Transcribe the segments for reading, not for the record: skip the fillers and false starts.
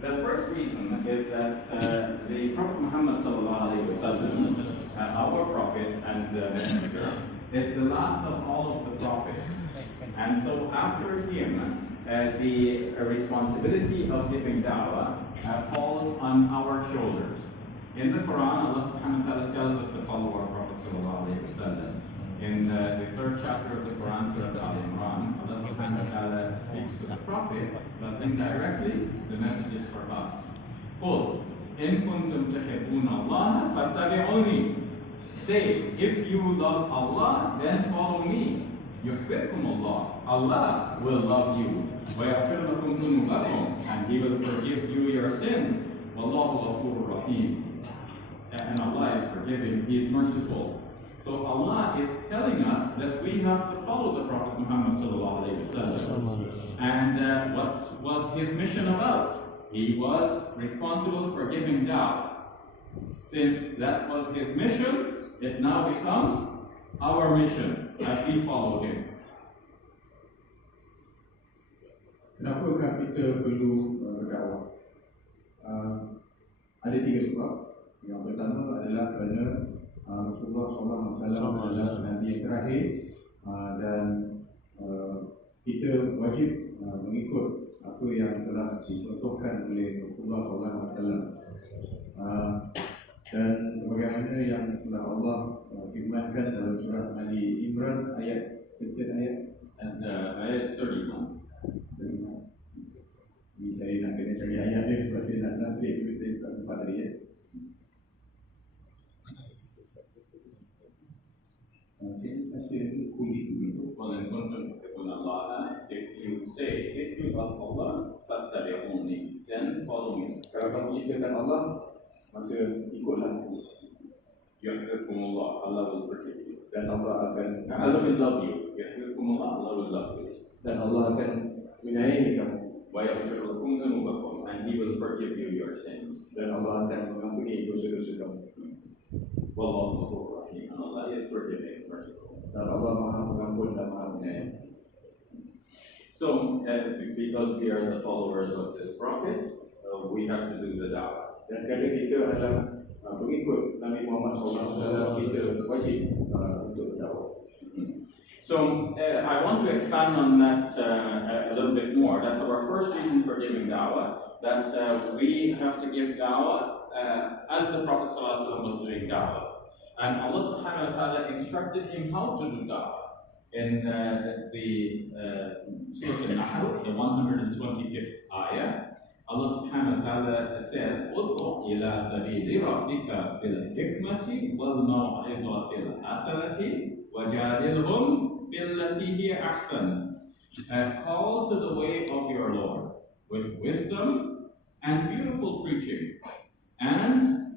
The first reason is that the Prophet Muhammad ﷺ, our Prophet and Messenger, is the last of all of the prophets. And so after him, the responsibility of giving da'wah falls on our shoulders. In the Quran, Allah subhanahu wa ta'ala tells us to follow our Prophet ﷺ. In the third chapter of the Quran, Surah Al-Imran, Allah subhanahu wa ta'ala speaks to the Prophet, but indirectly, the message is for us. قُلْ إِن كُنْتُمْ تُحِبُّونَ اللَّهَ فَاتَّبِعُونِي. Say, if you love Allah, then follow me. يُحْبِبْكُمُ اللَّهُ. Allah will love you. وَيَغْفِرْ لَكُمْ ذُنُوبَكُمْ. And He will forgive you your sins. وَاللَّهُ غَفُورٌ رَحِيمٌ. And Allah is forgiving, He is merciful. So Allah is telling us that we have to follow the Prophet Muhammad ﷺ. And what was his mission about? He was responsible for giving da'wah. Since that was his mission, it now becomes our mission as we follow him. Kenapakah kita perlu berdakwah? Ada tiga sebab. Yang pertama adalah kerana Rasulullah SAW adalah Nabi yang terakhir, dan kita wajib mengikut apa yang telah dicontohkan oleh Rasulullah SAW. Dan sebagaimana yang telah Allah firmankan dalam surah Ali Imran ayat Ayat 31. Ini saya nak kena cari ayat dia sebab saya nak translate, saya tak sempat tadi ya. If you say, if you love Allah, fattabi'uni, then follow me. Kalau kamu cintakan Allah, maka ikutlah aku. Yuhibbukumullah, Allah will forgive you. Dan Allah will love you. Yuhibbukumullah, Allah will love you. Dan Allah akan menyayangi kamu. وَيَغْفِرْ لَكُمْ ذُنُوبَكُمْ, and He will forgive you your sins. Dan Allah akan mengampuni dosa-dosa kamu. وَاللَّهُ غَفُورٌ رَحِيمٌ, and Allah is forgiving, merciful. Dan Allah Maha Pengampun dan Maha Penyayang. So, because we are the followers of this prophet, we have to do the da'wah. Dan kerana kita adalah pengikut Nabi Muhammad SAW, kita wajib untuk berdakwah. So, I want to expand on that a little bit more. That's our first reason for giving da'wah, that we have to give da'wah as the Prophet ﷺ was doing da'wah. And Allah subhanahu wa ta'ala instructed him how to do da'wah. In the Surah Al-Nahl, the 125th ayah, Allah subhanahu wa ta'ala says, "Ud'u ila sabili rabbika bil hikmati wal maw'izati al hasanati wajadilhum billati hiya ahsan." Call to the way of your Lord with wisdom and beautiful preaching, and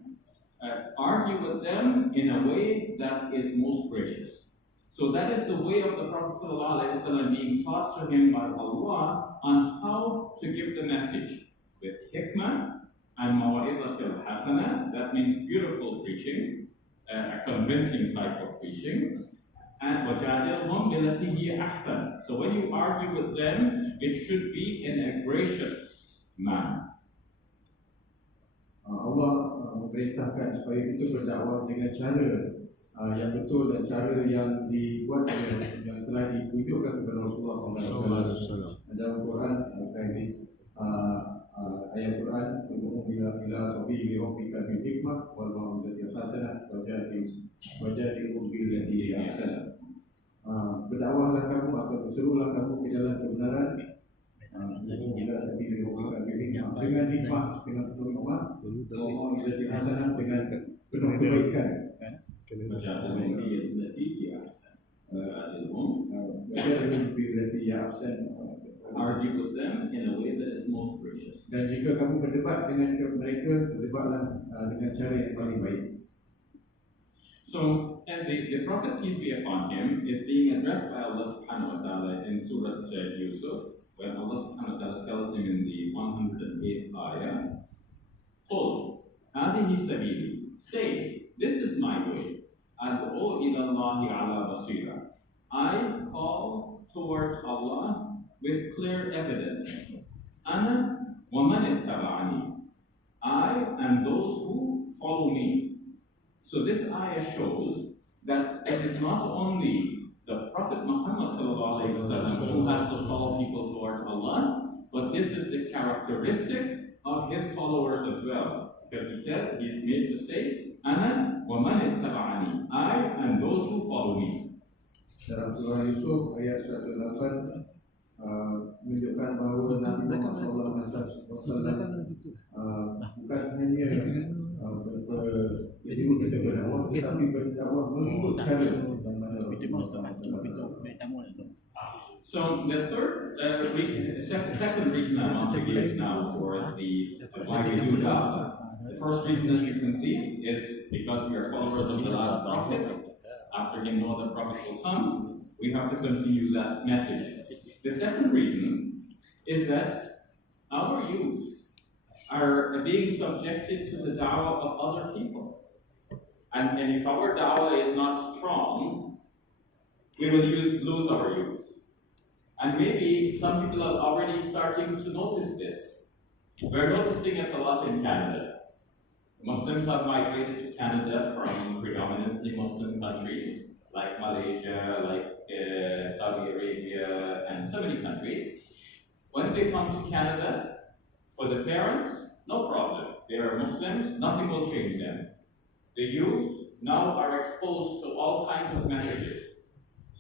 argue with them in a way that is most gracious. So that is the way of the Prophet ﷺ being taught to him by Allah on how to give the message with hikmah and mawa'izatil hasana. That means beautiful preaching, a convincing type of preaching. And wajadilhum billati hiya ahsan. So when you argue with them, it should be in a gracious manner. Allah memerintahkan supaya kita berdakwah dengan cara yang betul dan cara yang dibuat yang telah ditunjukkan kepada Rasulullah SAW. Dalam Quran hadis ayat Quran, "Bila sabili rabbika bil hikmah wal mau'izatil hasanah wajadilhum billati hiya ahsan." Berdakwahlah kamu atau berserulah kamu ke jalan kebenaran dengan hikmah, dengan penuh hikmah, mau'izatil hasanah, dengan penuh kebaikan. Argue with them in a way that is most gracious. Dan jika kamu berdebat dengan mereka, berdebatlah dengan cara yang paling baik. So, and the Prophet, peace be upon him, is being addressed by Allah subhanahu wa ta'ala in Surah Yusuf, when Allah subhanahu wa ta'ala tells him in the 108th ayah, "Qul, hadihi sabili." Say, this is my way. Ad'u ila Allahi ala basira. I call towards Allah with clear evidence. Ana wa man ittaba'ani. So this ayah shows that it is not only the Prophet Muhammad ﷺ who has to call people towards Allah, but this is the characteristic of his followers as well. Because he said, he's made to say, Ana wa man ittaba'ani, I and those who follow me. Dalam surah Yusuf ayat 108 menunjukkan bahawa Nabi Muhammad SAW bukan hanya beribu kita berdakwah, tetapi berdakwah mengikut cara dan mana. So the second reason I want to give now for why we do that. The first reason, as you can see, is because we are followers of the last prophet. After him, no other prophet will come. We have to continue that message. The second reason is that our youth are being subjected to the dawah of other people. And if our dawah is not strong, we will lose our youth. And maybe some people are already starting to notice this. We're noticing it a lot in Canada. Muslims have migrated to Canada from predominantly Muslim countries like Malaysia, like Saudi Arabia, and so many countries. When they come to Canada, for the parents, no problem. They are Muslims, nothing will change them. The youth now are exposed to all kinds of messages.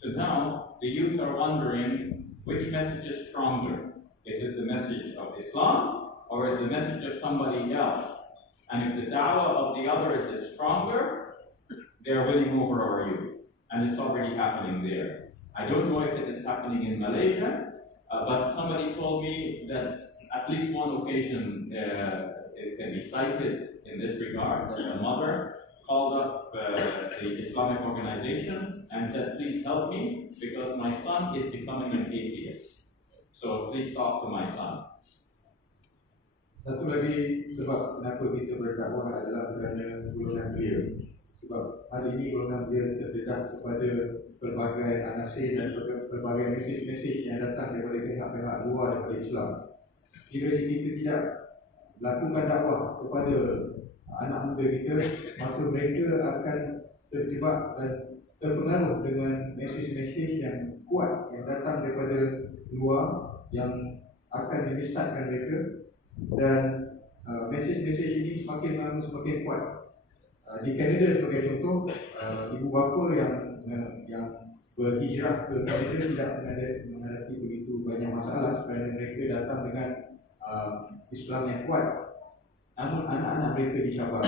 So now the youth are wondering which message is stronger. Is it the message of Islam or is the message of somebody else? And if the dawah of the others is stronger, they're winning over our youth. And it's already happening there. I don't know if it is happening in Malaysia, but somebody told me that at least one occasion it can be cited in this regard, that a mother called up the Islamic organization and said, please help me because my son is becoming an atheist. So please talk to my son. Satu lagi sebab kenapa kita berdakwah adalah kerana golongan belia. Sebab hari ini golongan belia terdedah kepada pelbagai anasir dan pelbagai mesej-mesej yang datang daripada pihak-pihak luar daripada Islam. Jika kita tidak lakukan dakwah kepada anak muda kita, maka mereka akan terjebak dan terpengaruh dengan mesej-mesej yang kuat yang datang daripada luar yang akan menyesatkan mereka. Dan mesej-mesej ini semakin lama semakin kuat. Di Kanada sebagai contoh, ibu bapa yang berhijrah ke Kanada tidak menghadapi begitu banyak masalah kerana mereka datang dengan Islam yang kuat. Namun anak-anak mereka di Shaber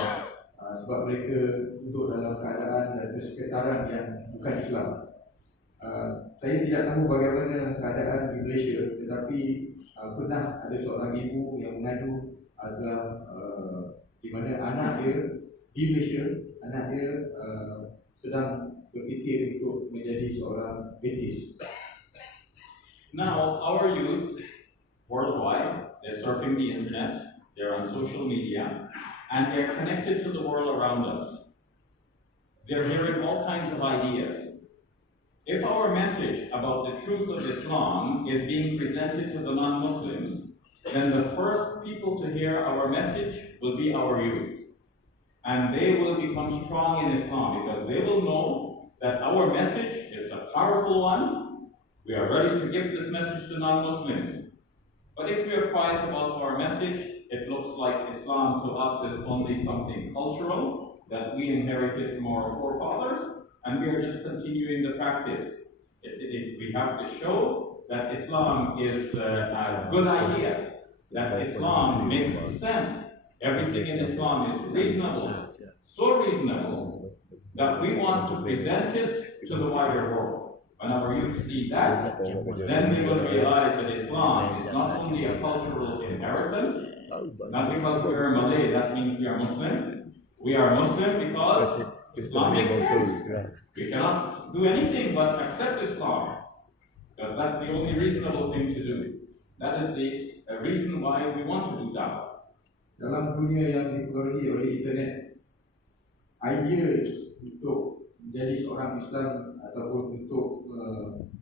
sebab mereka duduk dalam keadaan dan persekitaran yang bukan Islam. Saya tidak tahu bagaimana keadaan di Malaysia, tetapi pernah ada seorang ibu yang mengadu adalah di mana anak dia di Malaysia, anak dia sedang berfikir untuk menjadi seorang atheis. Now, our youth worldwide, they're surfing the internet, they're on social media, and they're connected to the world around us. They're hearing all kinds of ideas. If our message about the truth of Islam is being presented to the non-Muslims, then the first people to hear our message will be our youth. And they will become strong in Islam because they will know that our message is a powerful one. We are ready to give this message to non-Muslims. But if we are quiet about our message, it looks like Islam to us is only something cultural that we inherited from our forefathers, and we are just continuing the practice. We have to show that Islam is a good idea, that Islam makes sense. Everything in Islam is reasonable, so reasonable that we want to present it to the wider world. When our youth see that, then we will realize that Islam is not only a cultural inheritance, not because we are Malay, that means we are Muslim. We are Muslim because Islam makes sense. We cannot do anything but accept Islam, because that's the only reasonable thing to do. That is the reason why we want to do that. Dalam dunia yang dipengaruhi oleh internet, idea untuk menjadi seorang Islam ataupun untuk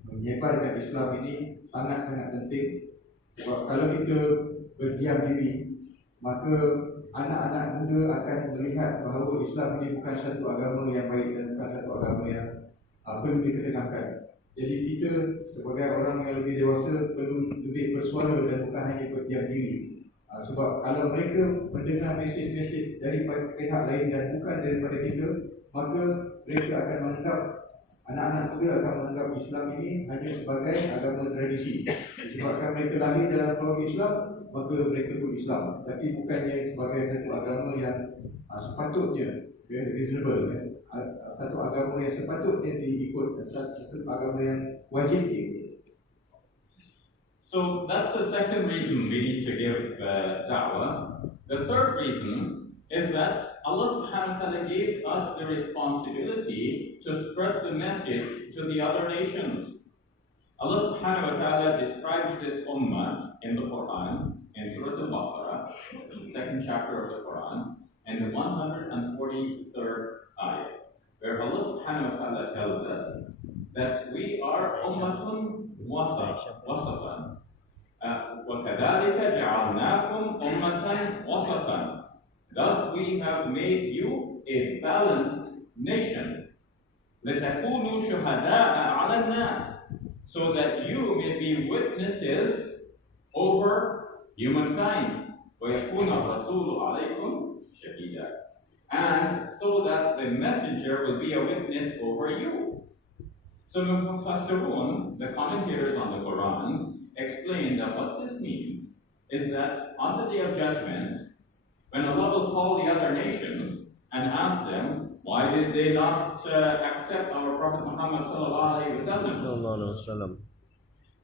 menyebarkan Islam ini sangat-sangat penting. Sebab kalau kita berdiam diri maka anak-anak muda akan melihat bahawa Islam ini bukan satu agama yang baik dan bukan satu agama yang perlu dikedepankan. Jadi kita sebagai orang yang lebih dewasa perlu lebih bersuara dan bukan hanya berdiam diri. Sebab kalau mereka mendengar mesej-mesej daripada pihak lain dan bukan daripada kita, maka mereka akan menganggap, anak-anak muda akan menganggap Islam ini hanya sebagai agama tradisi. Disebabkan mereka lahir dalam keluarga Islam, maka mereka pun Islam, tapi bukannya sebagai satu agama yang sepatutnya reasonable, satu agama yang sepatutnya diikut, satu agama yang wajib diikut. So that's the second reason we need to give da'wah. The third reason is that Allah subhanahu wa ta'ala gave us the responsibility to spread the message to the other nations. Allah subhanahu wa ta'ala describes this ummah in the Quran, in Surah Al-Baqarah, the second chapter of the Quran, and the 143rd ayah, where Allah subhanahu wa ta'ala tells us that we are ummatun wasatan. وَكَذَلِكَ جَعَلْنَاكُمْ أُمَّةً وَسَطًا. Thus we have made you a balanced nation. لِتَكُونُوا شُهَدَاءَ عَلَى النَّاسِ, so that you may be witnesses over humankind. وَيَكُونَ الرَّسُولُ عَلَيْكُمْ شَهِيدًا, and so that the messenger will be a witness over you. So the Mufassirun, the commentators on the Quran, explain that what this means is that on the Day of Judgment, when Allah will call the other nations and ask them, why did they not accept our Prophet Muhammad sallallahu alaihi wasallam?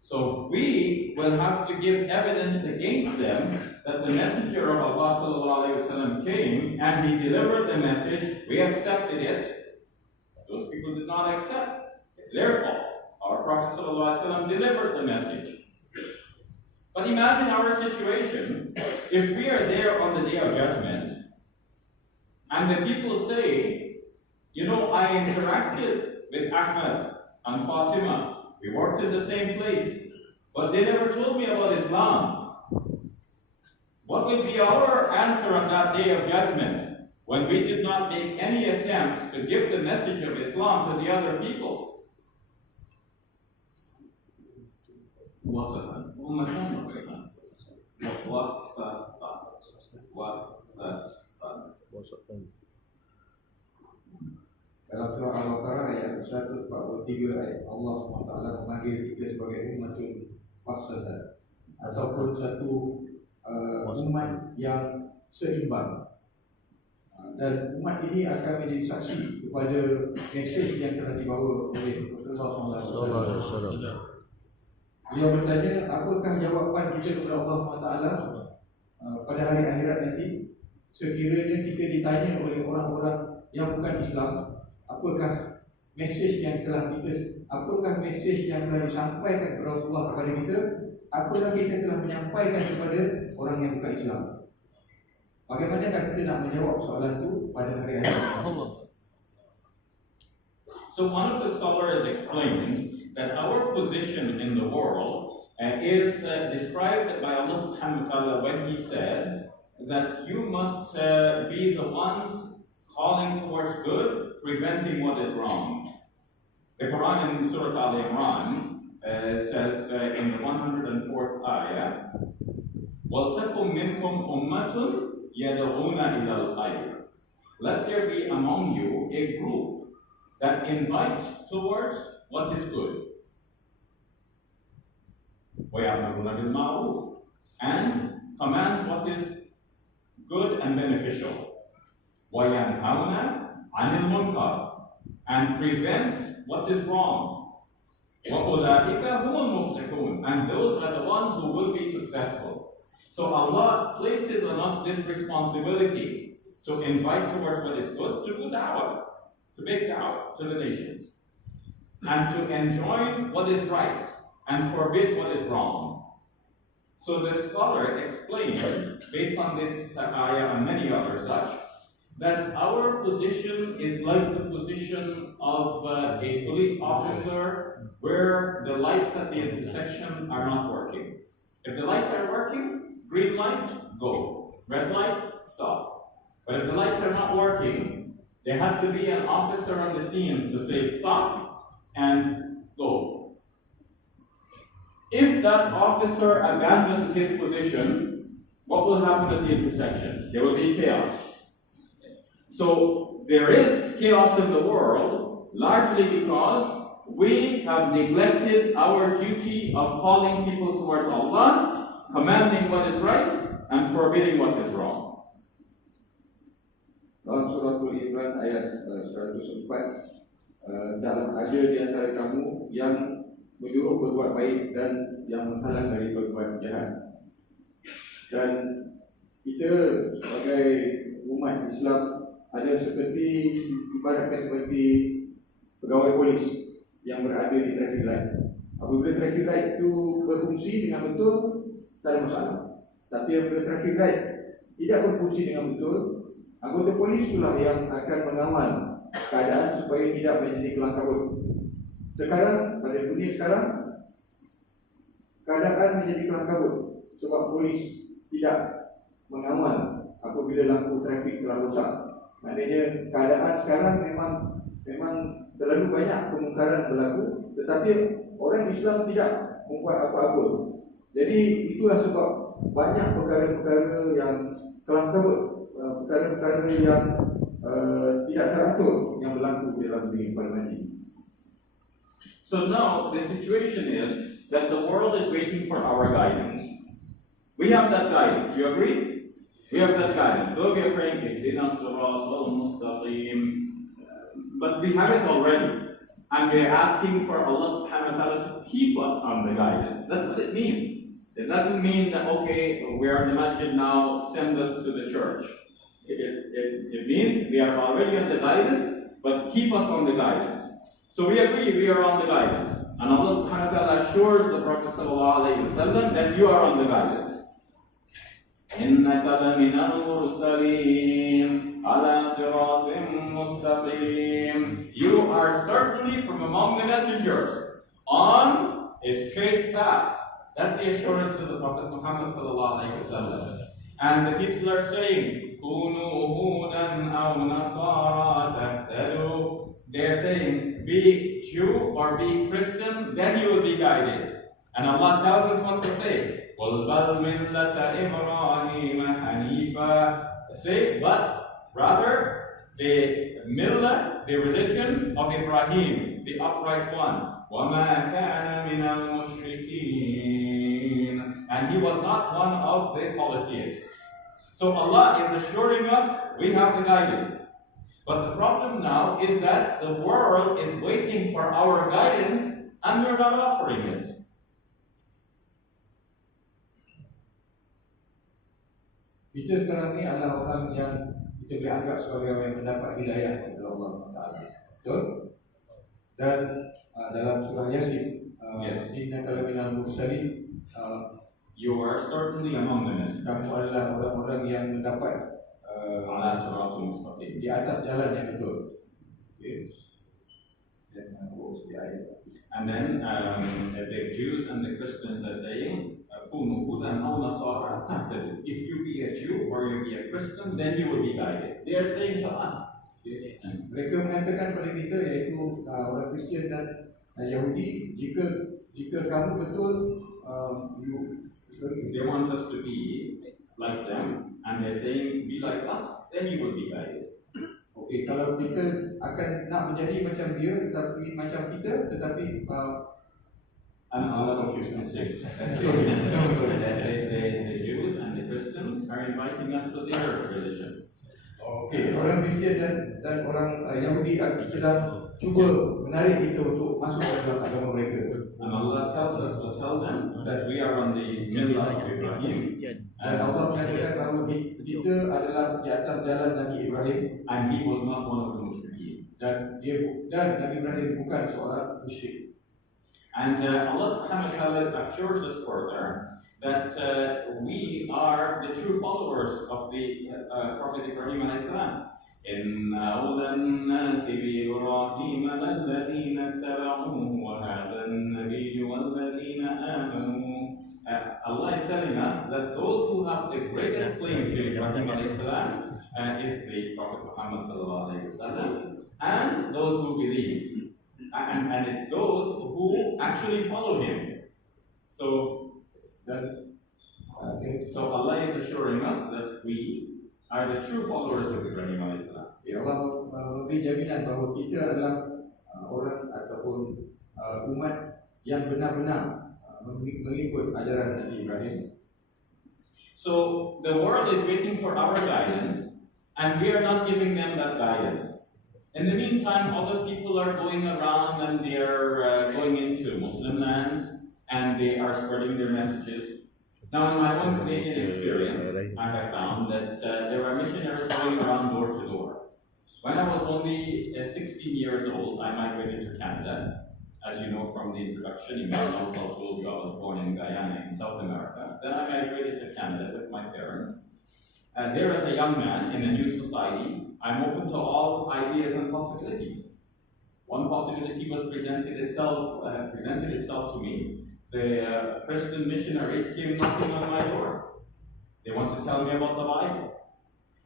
So we will have to give evidence against them that the messenger of Allah sallallahu alaihi wasallam came and he delivered the message. We accepted it. Those people did not accept. It's their fault. Our Prophet sallallahu alaihi wasallam delivered the message. But imagine our situation if we are there on the Day of Judgment and the people say, you know, I interacted with Ahmad and Fatima. We worked in the same place, but they never told me about Islam. What will be our answer on that Day of Judgment when we did not make any attempts to give the message of Islam to the other people? Dalam surah Al-Baqarah ayat 143 ayat Allah SWT memanggil kita sebagai umatun wasatan, ataupun satu umat yang seimbang. Dan umat ini akan menjadi saksi kepada mesej yang telah dibawa oleh Rasulullah SAW. Beliau bertanya, apakah jawapan kita kepada Allah SWT pada hari akhirat nanti sekiranya kita ditanya oleh orang-orang yang bukan Islam, apakah mesej yang telah disampaikan kepada Rasulullah kepada kita, apakah kita telah menyampaikan kepada orang yang bukan Islam? Bagaimanakah kita nak menjawab soalan itu pada hari akhirat? So one of the scholars explained that our position in the world is described by Allah subhanahu wa ta'ala when He said that you must be the ones calling towards good, preventing what is wrong. The Quran in Surah Al-Imran says in the 104th ayah, وَلْتَكُمْ مِنْكُمْ أُمَّةٌ يَدْعُونَ إِلَى الْخَيْرِ. Let there be among you a group that invites towards what is good. وَيَأْمُرُونَ بِالْمَعْرُوفِ, and commands what is good and beneficial. وَيَنْهَوْنَ عَنِ الْمُنْكَرِ, and prevents what is wrong. وَأُولَٰئِكَ هُمُ الْمُفْلِحُونَ, and those are the ones who will be successful. So Allah places on us this responsibility to invite towards what is good, to do da'wah, to make da'wah to the nations, and to enjoin what is right and forbid what is wrong. So the scholar explains, based on this ayah and many others such, that our position is like the position of a police officer where the lights at the intersection are not working. If the lights are working, green light, go. Red light, stop. But if the lights are not working, there has to be an officer on the scene to say stop and go. If that officer abandons his position, what will happen at the intersection? There will be chaos. So there is chaos in the world, largely because we have neglected our duty of calling people towards Allah, commanding what is right, and forbidding what is wrong. Dalam surah Al-Imran ayat 104, dalam ada di antara kamu yang menyuruh berbuat baik dan yang menghalang dari berbuat jahat. Dan kita sebagai umat Islam ada seperti, ibaratkan seperti pegawai polis yang berada di traffic light. Apabila traffic light itu berfungsi dengan betul, tak ada masalah. Tapi apabila traffic light tidak berfungsi dengan betul, anggota polis itulah yang akan mengawal keadaan supaya tidak menjadi kelang kabut. Sekarang, pada dunia sekarang, keadaan menjadi kelang kabut sebab polis tidak mengawal apabila lampu trafik telah rosak. Maknanya keadaan sekarang memang terlalu banyak kemungkaran berlaku, tetapi orang Islam tidak membuat apa-apa. Jadi itulah sebab banyak perkara-perkara yang kelang kabut, perkara-perkara yang tidak teratur yang berlaku dalam diri para Masjid. So now the situation is that the world is waiting for our guidance. We have that guidance. You agree? We have that guidance. Though we are praying, but we have it already. And we are asking for Allah subhanahu wa ta'ala to keep us on the guidance. That's what it means. It doesn't mean that, okay, we're in the Masjid now, send us to the church. It means we are already on the guidance, but keep us on the guidance. So we agree we are on the guidance. And Allah subhanahu wa ta'ala assures the Prophet sallallahu alayhi wa sallam that you are on the guidance. إِنَّكَ لَمِنَ الْمُرْسَلِينَ عَلَى صِرَاطٍ مُسْتَقِيمٍ. You are certainly from among the messengers on a straight path. That's the assurance of the Prophet Muhammad sallallahu alayhi wa sallam. And the people are saying, كُونُوا هُودًا أَوْ نَصَارَى تَهْتَدُوا. They're saying, be Jew or be Christian, then you will be guided. And Allah tells us what to say. قُلْ بَلْ مِلَّةَ إِبْرَاهِيمَ حَنِيفًا. Say, but rather the millah, the religion of Ibrahim, the upright one. وَمَا كَانَ مِنَ الْمُشْرِكِينَ. And he was not one of the polytheists. So Allah is assuring us we have the guidance. But the problem now is that the world is waiting for our guidance and we're not offering it. Kita sekarang ni adalah orang yang kita boleh anggap sebagai orang yang mendapat hidayah dari Allah Taala. Betul? Dan dalam surah Yasin, Innaka laminal mursalin, you are certainly among the messengers. kamu adalah orang-orang yang mendapat Ala siratul mustaqim. di atas jalan yang betul. Yes. And then the Jews and the Christians are saying, كُونُوا هُودًا أَوْ نَصَارَى تَهْتَدُوا. If you be a Jew or you be a Christian, then you will be guided. They are saying to us. Mereka mengatakan kepada kita, iaitu orang Kristian dan Yahudi, jika kamu betul, they want us to be like them, and they're saying, be like us, then you will be guided. Okay, kalau kita akan nak menjadi macam dia, tetapi macam kita, tetapi and Allah confusion. The Jews and the Christians are inviting us to their religion. Okay, orang Kristian dan orang Yahudi sedang cuba menarik kita untuk masuk ke dalam agama mereka. And Allah tells us to tell them that we are on the millah of Ibrahim. Dan Allah menyatakan bahawa kita adalah di atas jalan Nabi Ibrahim. And he was not one of the mushrikeen. Dan Nabi Ibrahim bukan seorang musyrik. And Allah subhanahu wa ta'ala assures us further that we are the true followers of the Prophet Ibrahim alayhi salam. إِنَّ أَوْلَى النَّاسِ بِإِبْرَاهِيمَ لَلَّذِينَ اتَّبَعُوهُ وَهَذَا النَّبِيُّ وَالَّذِينَ آمَنُوا Allah is telling us that those who have the greatest claim to Ibrahim alayhi salam is the Prophet Muhammad sallallahu alayhi wasallam, and those who believe, and it's those who actually follow him. So so Allah is assuring us that we are the true followers of Ibrahim alayhi salam. Ya Allah memberi jaminan bahawa kita adalah orang ataupun umat yang benar-benar mengikut ajaran Nabi Ibrahim. So the world is waiting for our guidance, and we are not giving them that guidance. In the meantime, other people are going around and they are going into Muslim lands and they are spreading their messages. Now, in my own Canadian experience, I have found that there are missionaries going around door to door. When I was only 16 years old, I migrated to Canada. As you know from the introduction, Emmanuel told you I was born in Guyana in South America. Then I migrated to Canada with my parents. There as a young man in a new society, I'm open to all ideas and possibilities. One possibility was presented itself to me. The Christian missionaries came knocking on my door. They want to tell me about the Bible.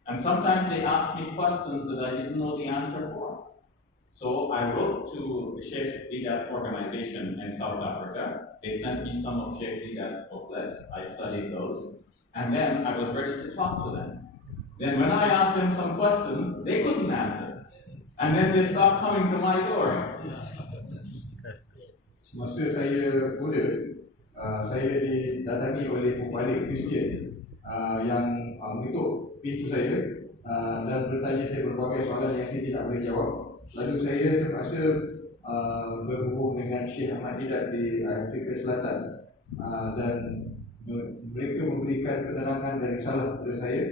And sometimes they ask me questions that I didn't know the answer for. So I wrote to Sheikh Didat's organization in South Africa. They sent me some of Sheikh Didat's booklets. I studied those. And then I was ready to talk to them. Then when I asked them some questions, they couldn't answer. And then they stopped coming to my door. Masa saya muda, saya didatangi oleh pembalik Kristian yang mengetuk pintu saya dan bertanya saya berbagai soalan yang saya tidak boleh jawab. Lalu saya terpaksa berhubung dengan Syekh Ahmad Didat di Afrika Selatan dan mereka memberikan penerangan dan risalah kepada saya,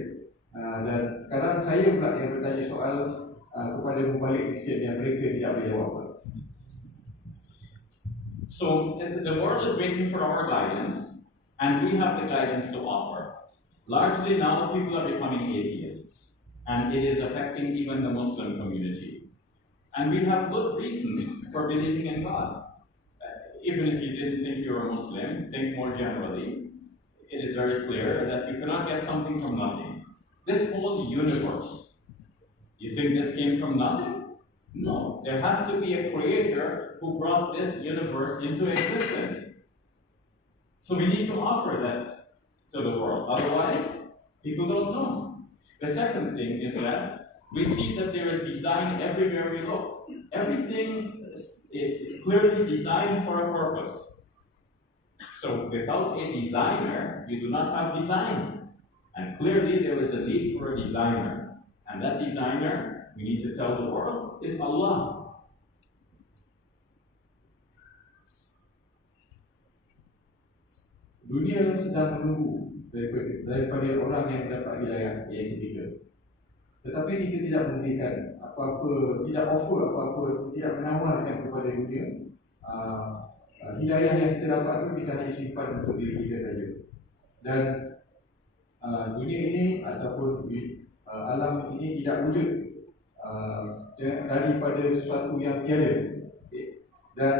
dan sekarang saya pula yang bertanya soal kepada pembalik Kristian yang mereka tidak boleh jawab. So the world is waiting for our guidance, and we have the guidance to offer. Largely now people are becoming atheists, and it is affecting even the Muslim community. And we have good reasons for believing in God. Even if you didn't think you're a Muslim, think more generally. It is very clear that you cannot get something from nothing. This whole universe, you think this came from nothing? No, there has to be a creator who brought this universe into existence. So we need to offer that to the world, otherwise people don't know. The second thing is that we see that there is design everywhere we look. Everything is clearly designed for a purpose. So without a designer, you do not have design. And clearly there is a need for a designer. And that designer, we need to tell the world, is Allah. Dunia sedang menunggu daripada orang yang dapat hidayah yang ketiga. Tetapi kita tidak memberikan apa-apa, tidak offer apa-apa, tidak menawarkan kepada dunia. Hidayah yang kita dapat itu kita hanya simpan untuk diri kita saja. Dan dunia ini ataupun alam ini tidak wujud daripada sesuatu yang tiada. Dan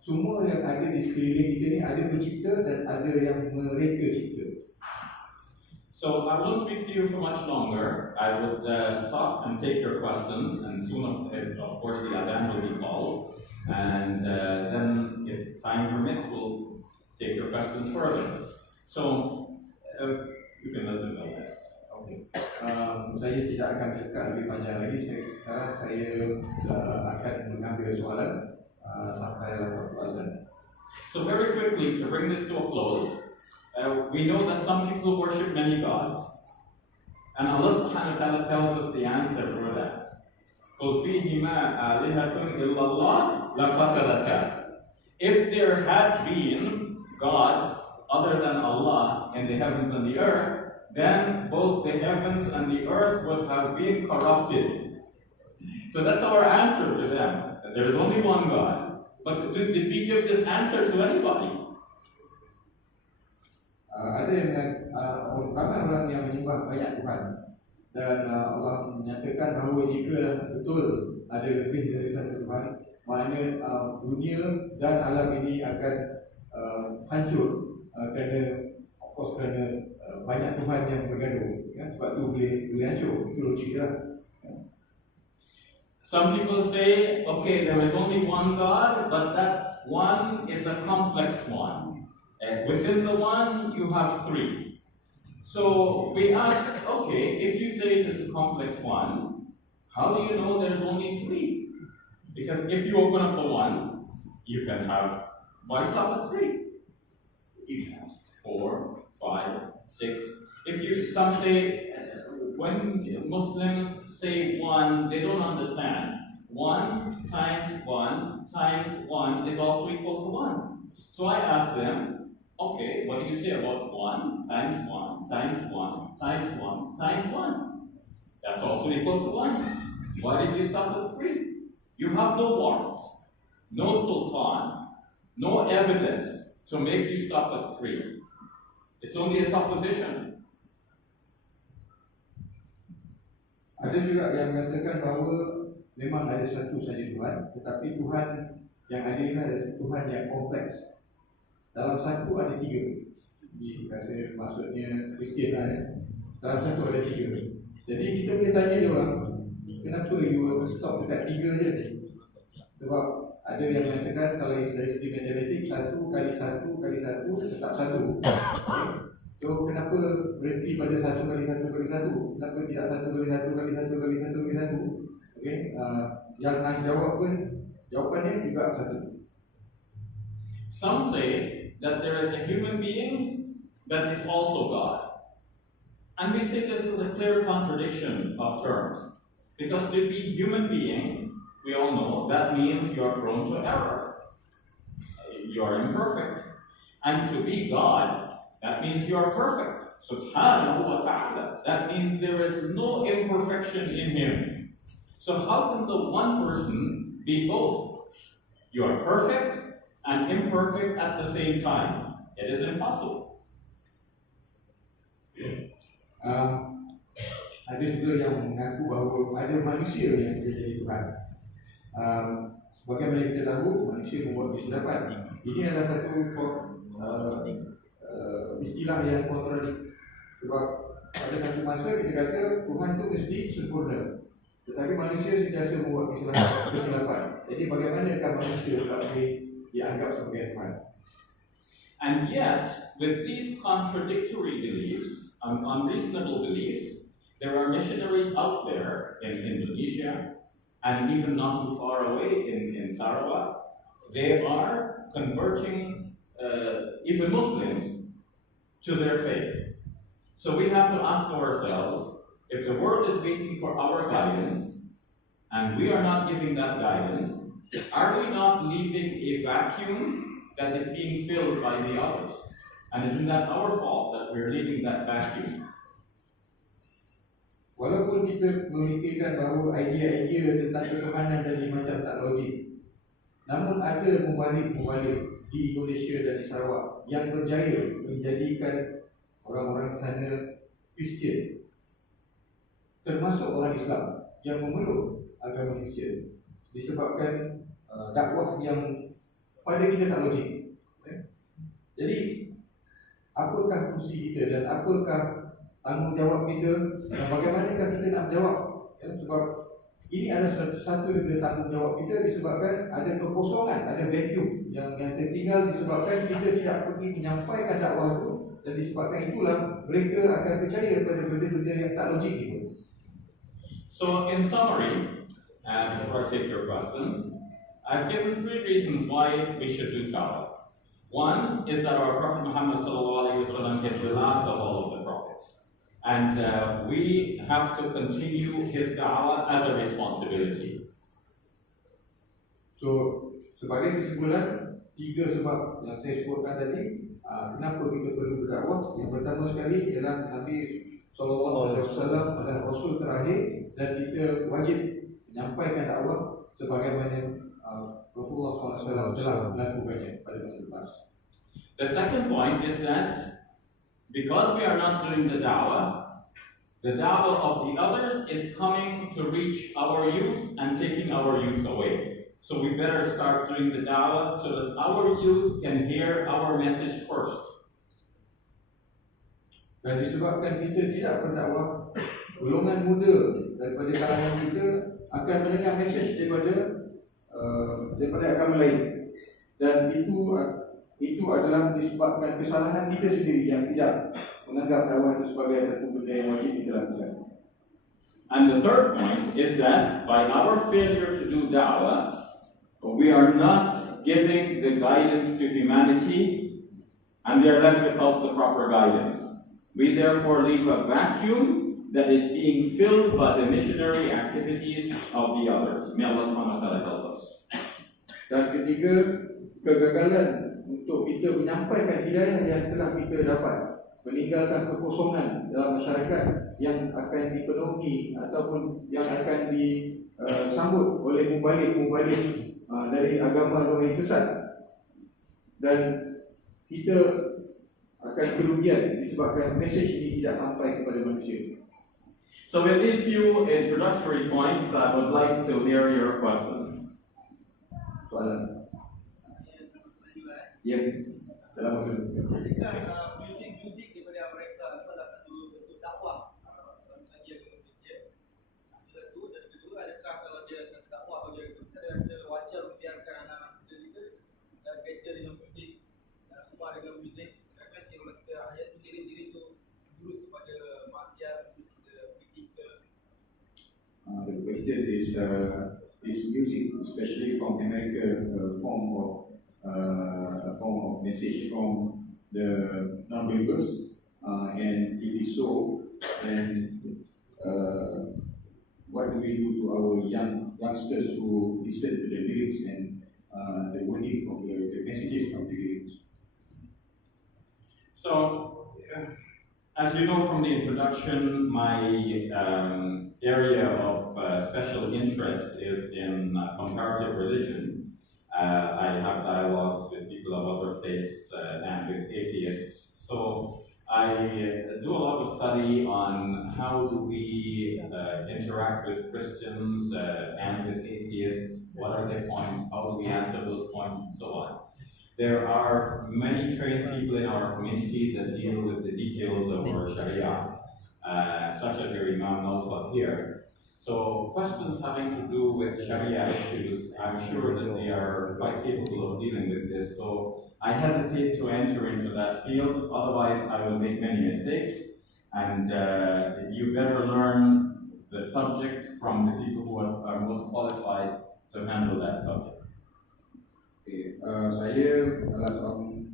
semua yang ada di sekeliling kita ni ada pencipta dan ada yang mereka cipta. So I won't speak to you for much longer. I would stop and take your questions, and soon, of course, the adhan will be called, and then, if time permits, we'll take your questions further. So you can let them know this. Okay. Saya tidak akan cakap lebih panjang lagi. Sekarang saya akan mengambil soalan sampai satu azan. So very quickly, to bring this to a close, we know that some people worship many gods, and Allah subhanahu wa ta'ala tells us the answer for that. قُلْ فِيهِمَا آلِهَةٌ إِلَّا اللَّهُ لَفَسَدَتَا. If there had been gods other than Allah in the heavens and the earth, then both the heavens and the earth would have been corrupted. So that's our answer to them, that there is only one God. But did we give this answer to anybody? Ada yang ramai orang yang menyembah banyak Tuhan, dan Allah menyatakan bahawa jika betul ada lebih dari satu Tuhan, maknanya dunia dan alam ini akan hancur kerana course kerana banyak Tuhan yang bergaduh, kan? Sebab tu boleh hancur. Itu logik lah. Some people say, okay, there is only one God, but that one is a complex one. And within the one, you have three. So we ask, okay, if you say it is a complex one, how do you know there's only three? Because if you open up the one, you can have, why stop at three? You can have 4, 5, 6. Some say, when Muslims say one, they don't understand. 1 times 1 times 1 is also equal to 1. So I ask them, okay, what do you say about 1 times 1 times 1 times 1 times 1? That's also equal to 1. Why did you stop at 3? You have no warrant, no sultan, no evidence to make you stop at 3. It's only a supposition. Ada juga yang mengatakan bahawa memang ada satu saja Tuhan, tetapi Tuhan yang ada ini adalah Tuhan yang kompleks. Dalam satu ada 3. Ini rasa maksudnya Kristian lah ya. Dalam satu ada 3. Jadi kita boleh tanya dia orang, kenapa you stop dekat 3 je? Sebab ada yang mengatakan kalau dari segi matematik 1 kali 1 kali 1 tetap 1. Okay. So kenapa berhenti pada 1 kali 1 kali 1? Kenapa tidak 1 kali 1 kali 1 kali 1 kali 1? Okay. Yang nak jawab pun jawapannya juga 1. Some say that there is a human being that is also God. And we say this is a clear contradiction of terms. Because to be human being, we all know, that means you are prone to error. You are imperfect. And to be God, that means you are perfect. Subhanahu wa ta'ala. That means there is no imperfection in Him. So how can the one person be both? You are perfect and imperfect at the same time. It is impossible. Ada juga yang mengaku bahawa ada manusia yang menjadi Tuhan. Sebagaimana kita tahu, manusia membuat kesilapan. Ini adalah satu istilah yang kontradik. Sebab pada satu masa kita kata Tuhan itu mesti sempurna, tetapi manusia sentiasa membuat kesilapan. Jadi bagaimanakah manusia tak boleh dianggap sebagai Tuhan? And yet, with these contradictory beliefs, unreasonable beliefs, there are missionaries out there in Indonesia and even not too far away in Sarawak. They are converting even Muslims to their faith. So we have to ask ourselves, if the world is waiting for our guidance and we are not giving that guidance, are we not leaving a vacuum that is being filled by the others? And isn't that our fault that we're leaving that vacuum? Walaupun kita memikirkan bahawa idea-idea tentang ketuhanan jadi macam tak logik, namun ada mubalik-mubalik di Indonesia dan di Sarawak yang berjaya menjadikan orang-orang sana Kristian, termasuk orang Islam yang memeluk agama Kristian, disebabkan dakwah yang pada kita tak logik. Jadi apakah fungsi kita dan apakah tanggungjawab kita dan bagaimanakah kita nak menjawab? Sebab ini adalah satu daripada tanggungjawab kita disebabkan ada kekosongan, ada vacuum yang tertinggal disebabkan kita tidak pergi menyampaikan dakwah itu, dan disebabkan itulah mereka akan percaya pada benda-benda yang tak logik itu. So in summary, and before I take your questions, I've given 3 reasons why we should do Dawah. One is that our Prophet Muhammad ﷺ is the last of all of the prophets. And we have to continue his da'wah as a responsibility. So, sebagai kesimpulan, 3 sebab yang saya sebutkan tadi, kenapa kita perlu berdakwah. Yang pertama sekali ialah Nabi SAW adalah Rasul terakhir dan kita wajib menyampaikan dakwah sebagaimana Rasulullah SAW telah melakukannya pada masa lepas. The second point is that because we are not doing the da'wah of the others is coming to reach our youth and taking our youth away. So we better start doing the da'wah so that our youth can hear our message first. Dan disebabkan kita tidak berdakwah, golongan muda daripada kalangan kita akan mendengar mesej daripada agama lain. Dan itu adalah disebabkan kesalahan kita sendiri yang tidak menganggap dakwah itu sebagai satu benda yang wajib kita lakukan. And the third point is that by our failure to do da'wah, we are not giving the guidance to humanity, and they are left without the proper guidance. We therefore leave a vacuum that is being filled by the missionary activities of the others. May Allah subhanahu wa ta'ala help us. Dan ketiga, kegagalan untuk kita menyampaikan hidayah yang telah kita dapat, meninggalkan kekosongan dalam masyarakat yang akan dipenuhi ataupun yang akan disambut oleh mubalik-mubalik dari agama-agama yang sesat. Dan kita akan kerugian disebabkan mesej ini tidak sampai kepada manusia. So with these few introductory points, I would like to hear your questions. Soalan? Ya, dalam masa itu. Adakah muzik daripada mereka adalah satu bentuk dakwah bagi agama Kristian? Satu dan kedua, adakah kalau dia dakwah bagi agama Kristian, ada wajar membiarkan anak-anak muda kita dan kaitan dengan muzik, dan rumah dengan muzik, kan yang mereka ayat tu diri-diri tu terus kepada maksiat, kritika. The question is music, especially from America, a form of message from the non-believers, and if it is so, then what do we do to our youngsters who listen to the lyrics and the wording from the messages of the lyrics? So, as you know from the introduction, my area of special interest is in comparative religion. I have dialogues with people of other faiths and with atheists. So I do a lot of study on how do we interact with Christians and with atheists, what are their points, how do we answer those points, and so on. There are many trained people in our community that deal with the details of our Sharia, such as your Imam Nawfal here. So questions having to do with Sharia issues, I'm sure that they are quite capable of dealing with this. So I hesitate to enter into that field, otherwise I will make many mistakes. And you better learn the subject from the people who are most qualified to handle that subject. Okay. Saya adalah seorang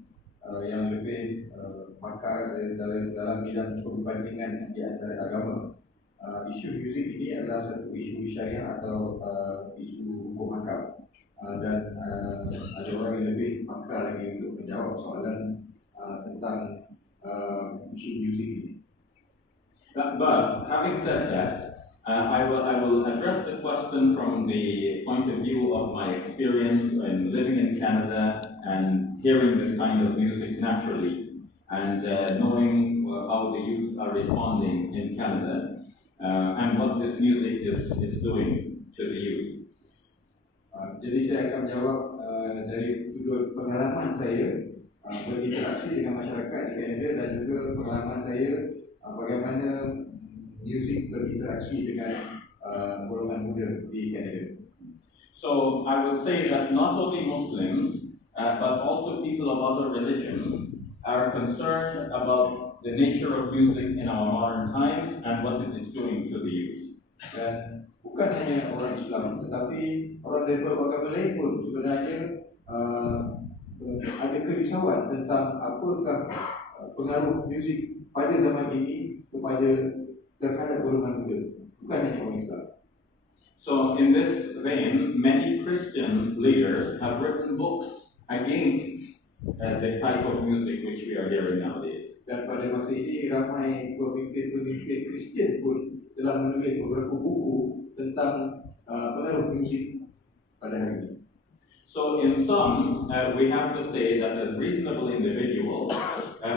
yang lebih pakar dalam bidang perbandingan di antara agama. Isu muzik ini adalah satu isu syariah atau isu hukum hakam, dan ada orang yang lebih pakar lagi untuk menjawab soalan tentang isu muzik ini. But having said that, I will address the question from the point of view of my experience in living in Canada and hearing this kind of music naturally, and knowing how the youth are responding in Canada. And what this music is doing to the youth. Jadi saya akan jawab dari sudut pengalaman saya berinteraksi dengan masyarakat di Kanada dan juga pengalaman saya bagaimana muzik berinteraksi dengan golongan muda di Kanada. So I would say that not only Muslims, but also people of other religions are concerned about the nature of music in our modern times and what it is doing to the youth. Dan bukan hanya orang Islam, tetapi orang dari beragama lain pun sebenarnya ada kerisauan tentang apakah pengaruh muzik pada zaman ini terhadap golongan muda, bukan hanya orang Islam. So in this vein, many Christian leaders have written books against the type of music which we are hearing nowadays. Dan pada masa ini ramai pemimpin-pemimpin Kristian pun telah menulis beberapa buku tentang pengaruh muzik pada hari ini. So in some, we have to say that as reasonable individuals,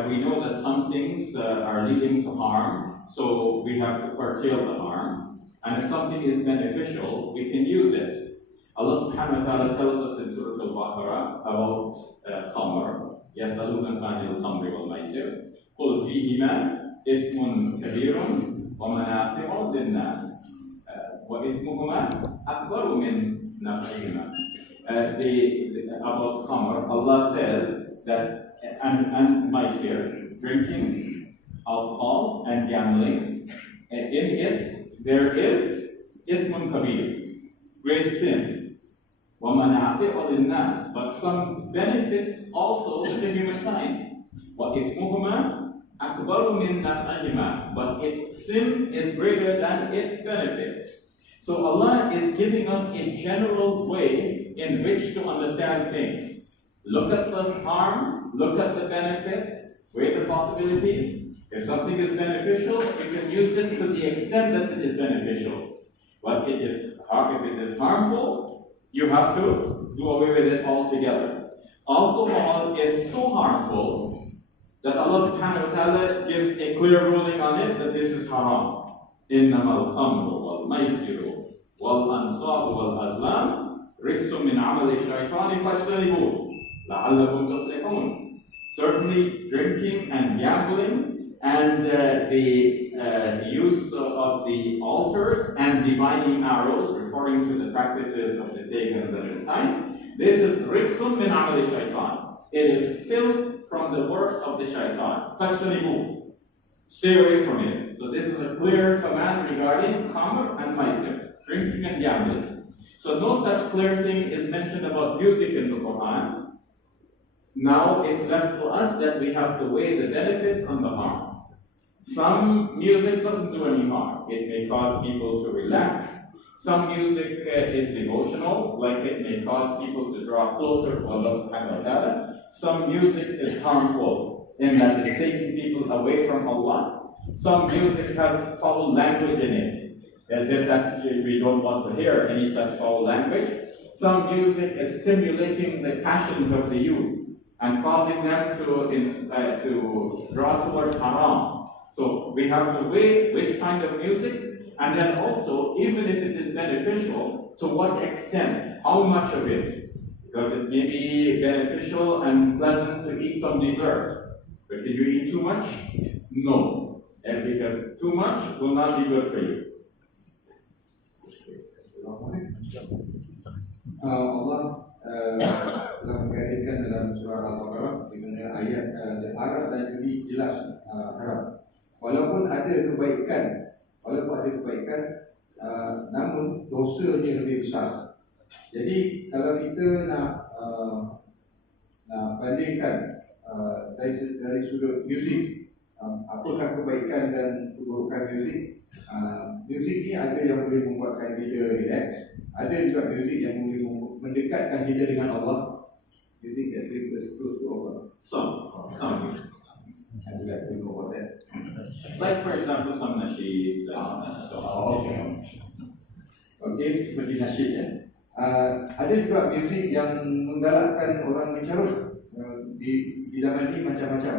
we know that some things are leading to harm, so we have to curtail the harm. And if something is beneficial, we can use it. Allah subhanahu wa ta'ala tells us in Surah Al-Baqarah about khamr. يَسْأَلُونَكَ عَنِ الْخَمْرِ وَالْمَيْسِرِ قُلْ فِيهِمَا إثم كبير ومنافع للناس وإثمهما أكبر من نفعهما. About khamr, Allah says that and maisir, drinking alcohol and gambling, in it there is ithmun kabir, great sin. وَمَنَافِعُ لِلنَّاسِ, but some benefits also to the humankind. وَإِثْمُهُمَا أَكْبَرُ مِنْ نَفْعِهِمَا, but its sin is greater than its benefit. So Allah is giving us a general way in which to understand things. Look at the harm, look at the benefit, weigh the possibilities. If something is beneficial, you can use it to the extent that it is beneficial. But if it is harmful, you have to do away with it altogether. Alcohol is so harmful that Allah subhanahu wa ta'ala gives a clear ruling on it that this is haram. إنما الخمر والميسر والأنصاب والأزلام رجس من عمل الشيطان فاجتنبوه لعلكم تفلحون. Certainly, drinking and gambling and the use of the altars and divining arrows, referring to the practices of the pagans at the time, this is riksun min amal shaitan. It is filth from the works of the shaitan. Fajtanibu. Stay away from it. So this is a clear command regarding khamr and maisir, drinking and gambling. So no such clear thing is mentioned about music in the Quran. Now it's left to us that we have to weigh the benefits and the harm. Some music doesn't do any harm. It may cause people to relax. Some music is devotional, like it may cause people to draw closer to Allah subhanahu wa ta'ala. Some music is harmful in that it's taking people away from Allah. Some music has foul language in it, as if that we don't want to hear any such foul language. Some music is stimulating the passions of the youth and causing them to draw towards haram. So we have to weigh which kind of music, and then also, even if it is beneficial, to what extent, how much of it. Because it may be beneficial and pleasant to eat some dessert, but can you eat too much? No. And because too much will not be good for you. Allah telah mengatakan dalam surah Al-Baqarah di mana ayat Arab dan judi jelas haram. Walaupun ada kebaikan, namun dosanya lebih besar. Jadi kalau kita nak bandingkan dari sudut muzik, apakah kebaikan dan keburukan muzik? Muzik ni ada yang boleh membuatkan kita relax, ada juga muzik yang boleh mendekatkan kita dengan Allah. Muzik that brings us close to Allah. Some. I would like to know about that. Like for example, some nasheeds. Okay, seperti nasyid ya. Ada juga muzik yang menggalakkan orang mencarut. Di zaman ini macam-macam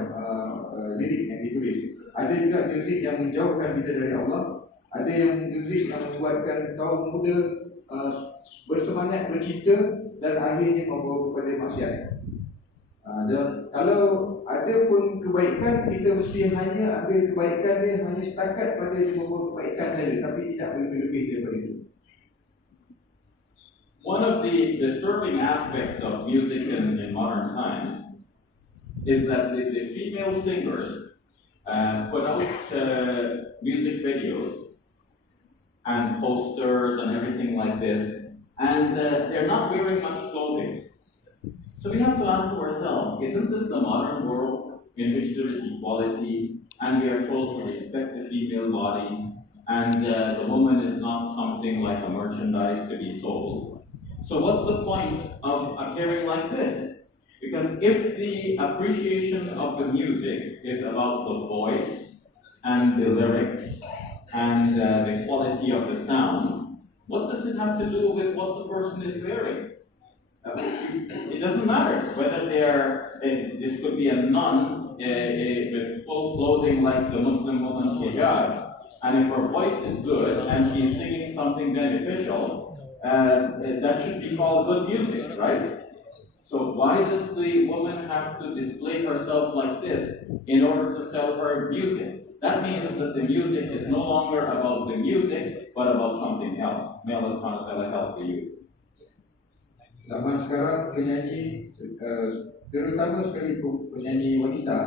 lirik yang ditulis. Ada juga muzik yang menjauhkan kita dari Allah. Ada yang muzik yang membuatkan kaum muda bersemangat bercinta dan akhirnya membawa kepada maksiat. Dan kalau ada pun kebaikan, kita mesti hanya ambil kebaikan dia hanya setakat pada membawa kebaikan saja, tapi tidak boleh lebih daripada itu. One of the disturbing aspects of music in modern times is that the female singers put out music videos and posters and everything like this, and they're not wearing much clothing. So we have to ask ourselves, isn't this the modern world in which there is equality and we are told to respect the female body and the woman is not something like a merchandise to be sold? So what's the point of appearing like this? Because if the appreciation of the music is about the voice and the lyrics and the quality of the sounds, what does it have to do with what the person is wearing? It doesn't matter whether they are, this could be a nun with full clothing like the Muslim woman's hijab, and if her voice is good and she's singing something beneficial, that should be called good music, right? So why does the woman have to display herself like this in order to sell her music? That means that the music is no longer about the music, but about something else. May Allah subhanahu wa ta'ala help the youth. Zaman sekarang penyanyi, terutama sekali penyanyi wanita,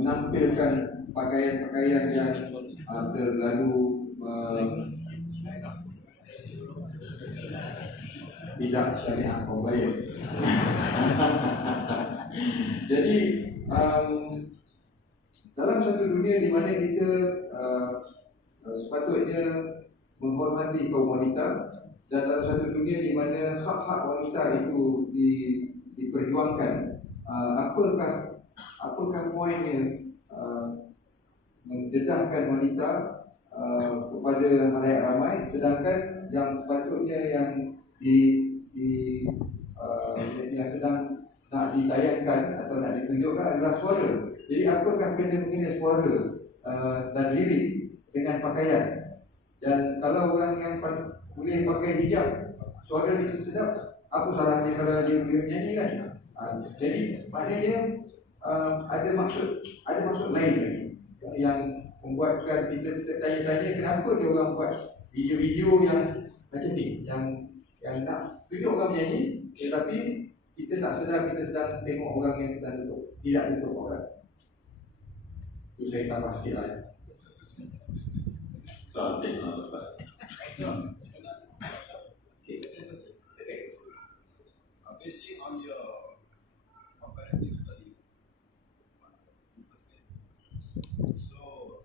menampilkan pakaian-pakaian yang terlalu tidak syariah komplain. Jadi dalam satu dunia di mana kita sepatutnya menghormati kaum wanita, dan dalam satu dunia di mana hak-hak wanita itu diperjuangkan, apakah poinnya mendedahkan wanita kepada halayak ramai, sedangkan yang sepatutnya yang yang sedang nak ditayangkan atau nak ditunjukkan adalah suara. Jadi apakah kena mengenai suara dan lirik dengan pakaian? Dan kalau orang yang boleh pakai hijab, suara dia sedap, apa salahnya kalau dia boleh menyanyi kan? Jadi maknanya ada maksud lain lagi yang membuatkan kita tanya-tanya kenapa dia orang buat video-video yang macam ni, yang nak tunjuk orang menyanyi, tetapi kita tak sedar kita sedang tengok orang yang sedang tidak tutup orang. Itu saya tambah sikit lah. So I'll take another question. Basing on your comparative study, so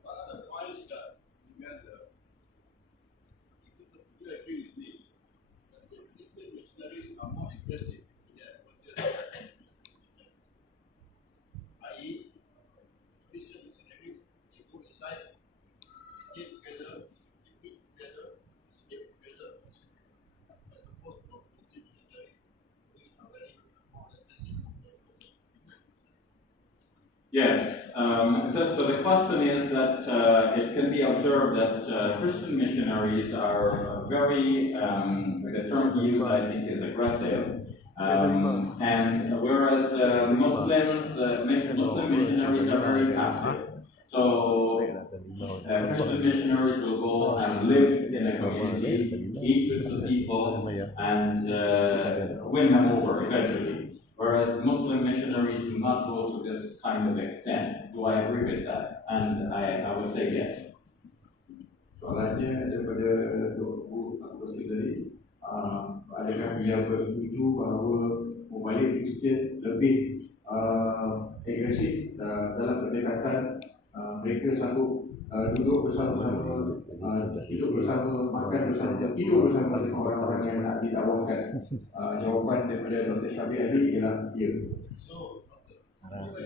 what are the points that you gather? You agree with me that the Christian missionaries are more aggressive in their evangelism, i.e., Christian missionaries they go inside, stay together, they meet together, stay together, as opposed to Christian missionaries which are very more aggressive. Yes. So the question is that it can be observed that Christian missionaries are very, the term he used I think is aggressive, and whereas Muslim missionaries are very passive. So Christian missionaries will go and live in a community, eat with the people, and win them over eventually. Whereas Muslim missionaries do not go to this kind of extent. Do I agree with that? And I would say yes. Soalannya daripada Dawah tadi, adakah dia bersetuju bahawa membalik masjid lebih agresif dalam pendekatan mereka sanggup duduk bersama-sama, hidup bersama, makan bersama, tidur bersama dengan orang-orang yang nak didakwahkan? Jawapan daripada Dr. Shaber tadi ialah ya.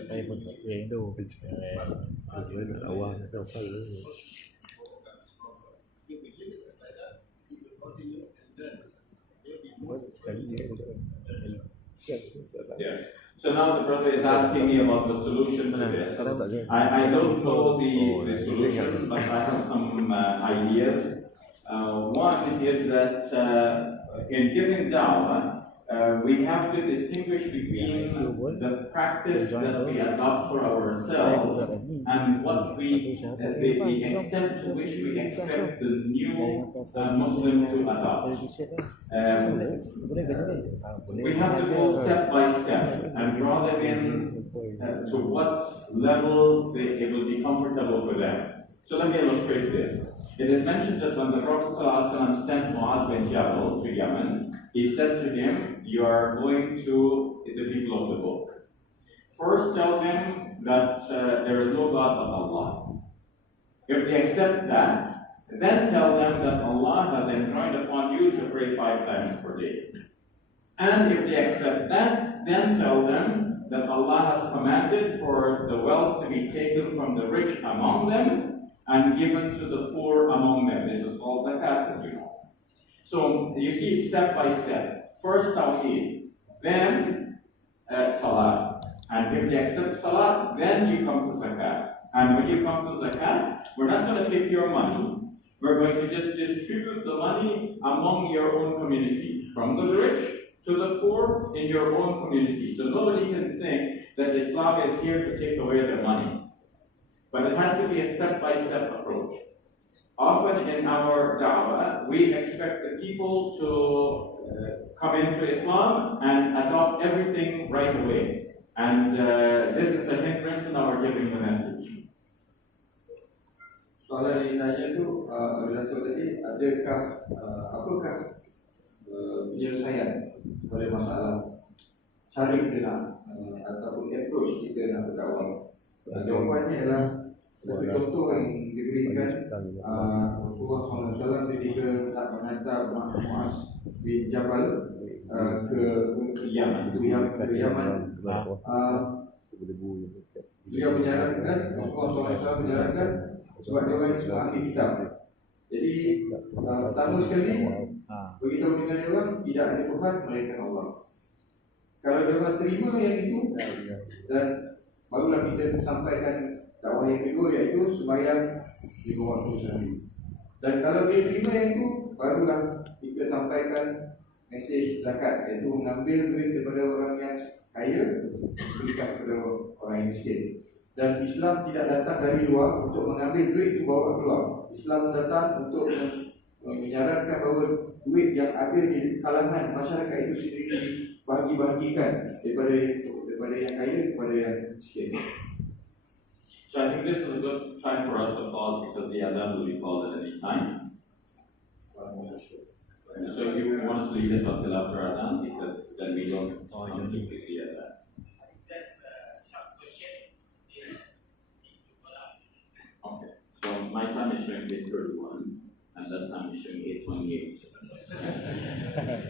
Saya pun tak sering tu. Saya nak awal nak apa lu. Yeah. So now the brother is asking me about the solution to this. I don't know the solution, but I have some ideas. One is that in giving dawah, we have to distinguish between the practice that we adopt for ourselves and what the extent to which we expect the new Muslim to adopt. We have to go step by step and draw them in to what level it will be comfortable for them. So let me illustrate this. It is mentioned that when the Prophet ﷺ sent Mu'adh bin Jabal to Yemen, he said to him, "You are going to the people of the book. First tell them that there is no God but Allah. If they accept that, then tell them that Allah has enjoined upon you to pray 5 times per day. And if they accept that, then tell them that Allah has commanded for the wealth to be taken from the rich among them and given to the poor among them." This is called zakat, as you know. So you see it step by step. First tawheed, then salat. And if they accept salat, then you come to zakat. And when you come to zakat, we're not going to take your money. We're going to just distribute the money among your own community, from the rich to the poor in your own community. So nobody can think that Islam is here to take away their money. but it has to be a step-by-step approach. Often in our da'wah, we expect the people to come into Islam and adopt everything right away. And this is a hindrance in our giving the message. Soalan yang ditanya tu Dato' tadi, adakah apakah penyelesaian pada masalah cara kita nak ataupun approach kita nak berdakwah? Jawapannya ialah satu contoh yang diberikan Rasulullah SAW ketika nak menghantar Muaz bin Jabal ke Yaman. Beliau menyarankan, Rasulullah SAW menyarankan sebab dia orang sudah ahli kitab. Jadi pertama sekali beritahu dengan dia orang tidak ada Tuhan melainkan Allah. Kalau dia orang terima yang itu, dan barulah kita sampaikan dakwah yang kedua, iaitu sembahyang 5 waktu sehari. Dan kalau dia terima yang itu, barulah kita sampaikan mesej zakat, iaitu mengambil duit daripada orang yang kaya berikan kepada orang yang miskin. Dan Islam tidak datang dari luar untuk mengambil duit itu bawa keluar. Islam datang untuk menyarankan bahawa duit yang ada di kalangan masyarakat itu sendiri bagi-bagikan daripada yang kaya kepada yang miskin. So I think this is a good time for us to pause because the adhan will be called at any time. So if you want us to leave it until after adhan, because then we don't complete the adhan. Okay, so my time is showing 8:31 and that time is showing 8:28.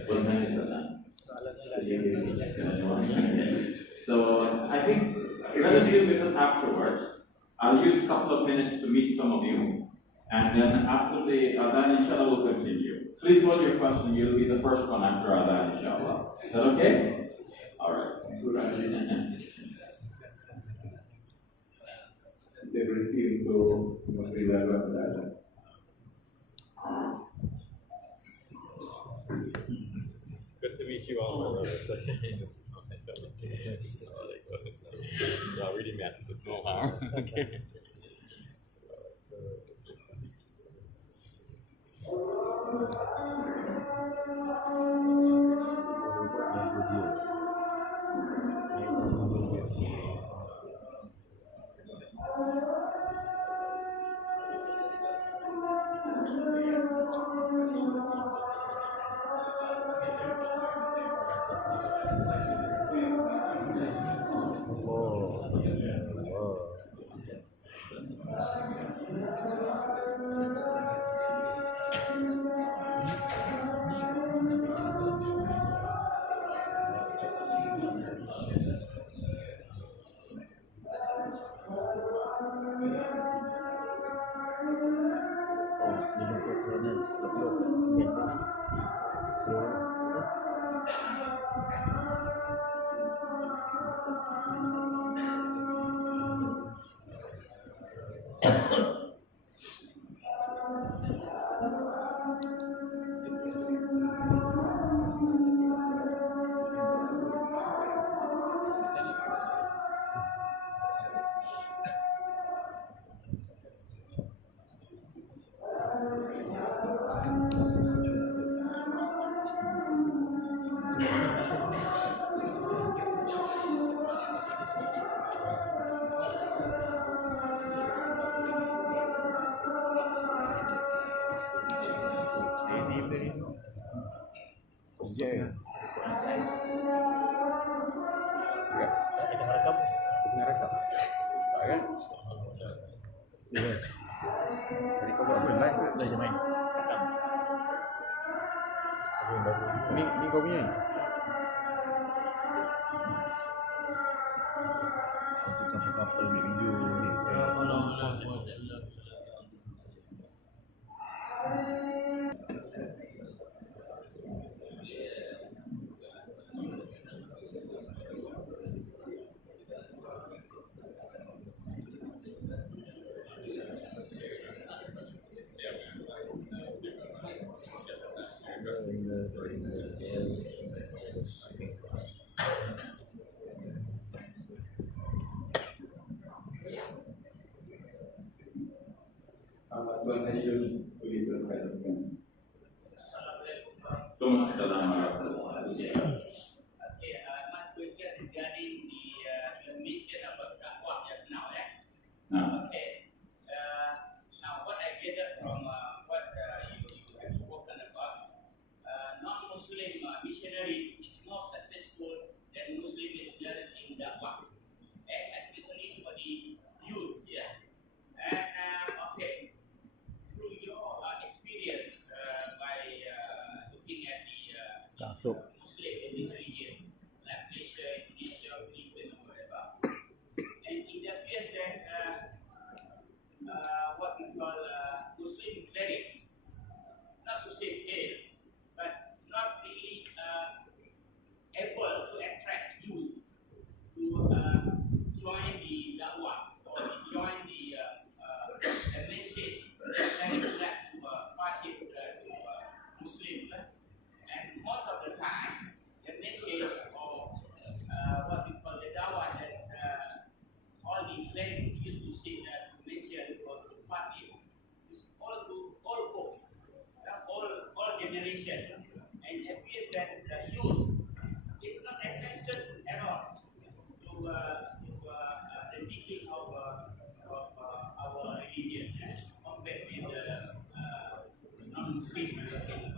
What time is that? So I think let us deal with it afterwards. I'll use a couple of minutes to meet some of you, and then after the adhan, inshallah, we'll continue. Please hold your question. You'll be the first one after adhan, inshallah. Is that okay? All right. Kita berhenti untuk memberi laluan kepada Good to meet you all, my brothers. Well, reading me after the 12 hour. Okay. Ni kau punya ni? Kapal-kapal ambil video ni. boleh terkait. Assalamualaikum warahmatullahi wabarakatuh. Okay, my question regarding the you mentioned about Dawah just now, yeah? Now, Okay. Now, what I gathered from what you have spoken about, non-Muslim missionaries is more successful than Muslim missionaries in Dawah, and especially for the youth, yeah. And okay, through your experience by looking at the Masuk. Muslim in this region, like Malaysia, Indonesia, Philippines, or whatever. And it appears that what we call Muslim clerics, not to say fail, but not really able to attract youth to join the Dawah or to join the message that carries back to pass it to Muslims. And most of the time, the message of what we call the Dawah that all the clerics used to say that to mention or to pass it is all to all folks, all generations. And it appears that the youth is not attracted at all to the teaching of our religion compared with the non-Muslim religion.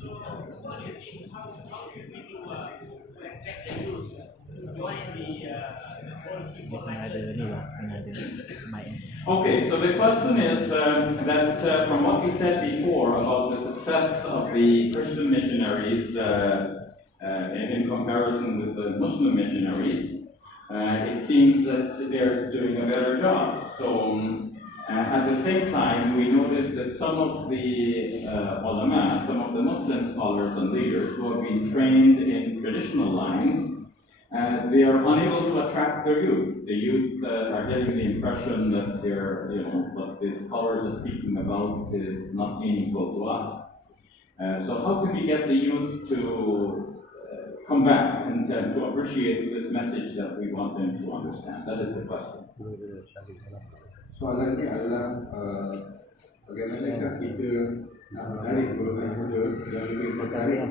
So, what do you think? How should we do to attract the youth to join the whole people like Ada us? ni lah, ada mic. okay, so the question is that from what we said before about the success of the Christian missionaries in comparison with the Muslim missionaries, it seems that they're doing a better job. So at the same time, we noticed that some of the ulama, some of the Muslim scholars and leaders who have been trained in traditional lines, they are unable to attract their youth. The youth are getting the impression that what the scholars are speaking about is not meaningful to us. So how can we get the youth to come back and to appreciate this message that we want them to understand? That is the question. Soalan ni adalah bagaimanakah kita nak menarik golongan muda yang lebih tertarik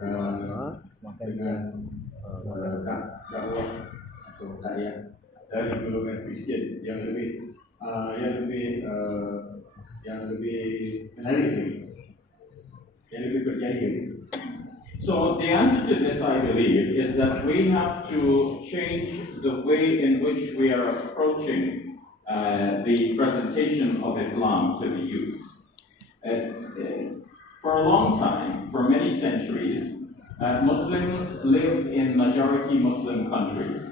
dengan dakwah atau dakwah dari golongan Kristian yang lebih menarik lagi, yang lebih berjaya. So the answer to this, I believe, is that we have to change the way in which we are approaching the presentation of Islam to the youth. For a long time, for many centuries, Muslims lived in majority Muslim countries.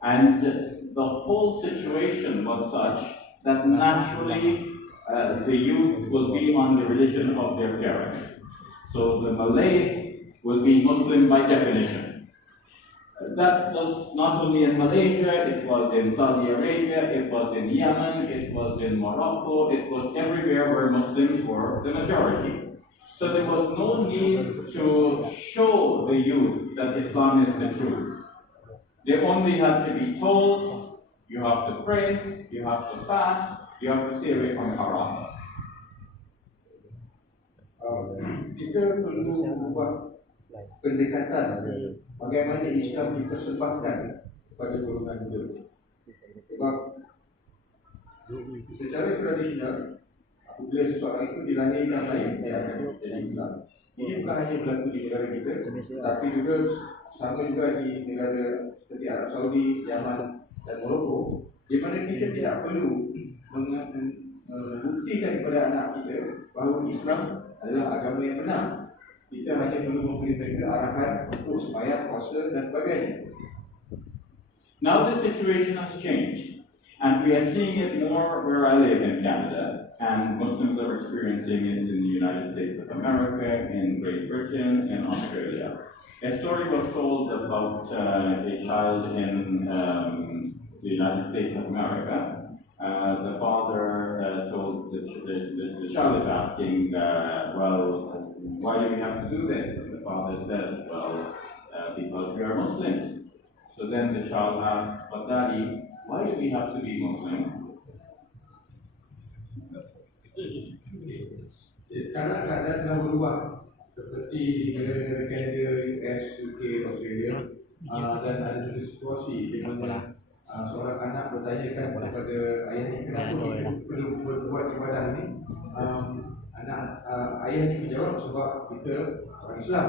And the whole situation was such that naturally the youth will be on the religion of their parents. So the Malay will be Muslim by definition. That was not only in Malaysia, it was in Saudi Arabia, it was in Yemen, it was in Morocco, it was everywhere where Muslims were the majority. So there was no need to show the youth that Islam is the truth. They only had to be told, you have to pray, you have to fast, you have to stay away from haram. Kita perlu membuat pendekatan bagaimana Islam dipersembahkan kepada golongan muda. Sebab secara tradisional, apabila seseorang itu dilahirkan baik, dia akan jadi Islam. Ini bukan hanya berlaku di negara kita, tapi juga sama juga di negara seperti Arab Saudi, Yaman dan Morocco, di mana kita tidak perlu membuktikan kepada anak kita bahawa Islam adalah agama yang benar. Kita hanya perlu memberi mereka arahan untuk sembahyang, puasa dan sebagainya. Now the situation has changed, and we are seeing it more where I live in Canada, and Muslims are experiencing it in the United States of America, in Great Britain, in Australia. A story was told about a child in the United States of America. The father told the child is asking, well, why do we have to do this? And the father says, well, because we are Muslims. So then the child asks, but daddy, why do we have to be Muslim? Sekarang keadaan telah berubah seperti di negara-negara Kanada, US, UK, Australia, dan ada satu situasi di mana seorang anak bertanyakan kepada ayahnya kenapa kita perlu buat ibadah ni. Ayah ni menjawab sebab kita orang Islam,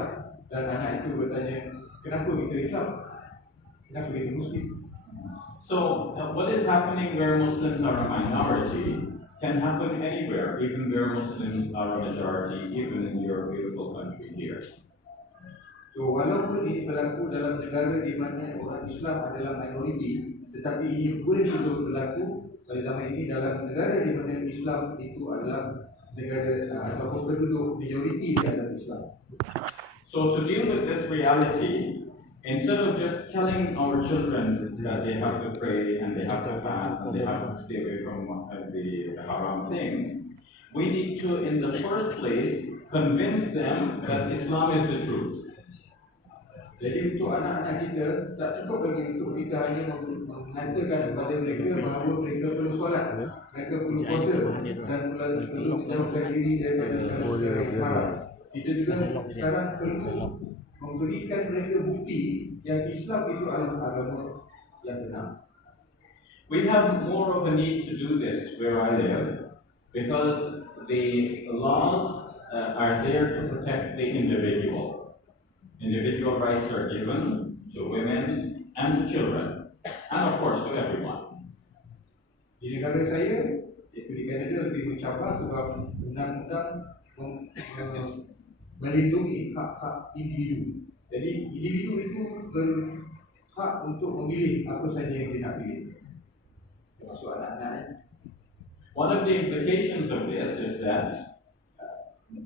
dan anak itu bertanya kenapa kita Islam, kenapa kita Muslim. So, what is happening where Muslims are a minority can happen anywhere, even where Muslims are a majority, even in your beautiful country here. So, walaupun ini berlaku dalam negara di mana orang Islam adalah minoriti, tetapi ini boleh juga berlaku pada zaman ini dalam negara di mana Islam itu adalah negara ataupun penduduk majoriti dalam Islam. So, to deal with this reality, instead of just telling our children that they have to pray and they have to fast and they have to stay away from the haram things, we need to, in the first place, convince them that Islam is the truth. Jadi untuk anak-anak kita, tak cukup lagi untuk kita hanya mengatakan kepada mereka bahawa mereka perlu solat, mereka perlu puasa, dan perlu menjauhkan diri daripada haram. Kita juga sekarang perlu memberikan mereka bukti yang Islam itu adalah agama yang benar. We have more of a need to do this where I live because the laws are there to protect the individual. Individual rights are given to women and to children, and of course to everyone. Di negara saya, iaitu di Kanada, lebih mencabar sebab undang-undang melindungi hak-hak individu. Jadi individu itu berhak untuk memilih apa saja yang dia nak pilih, termasuk anak-anak. One of the implications of this is that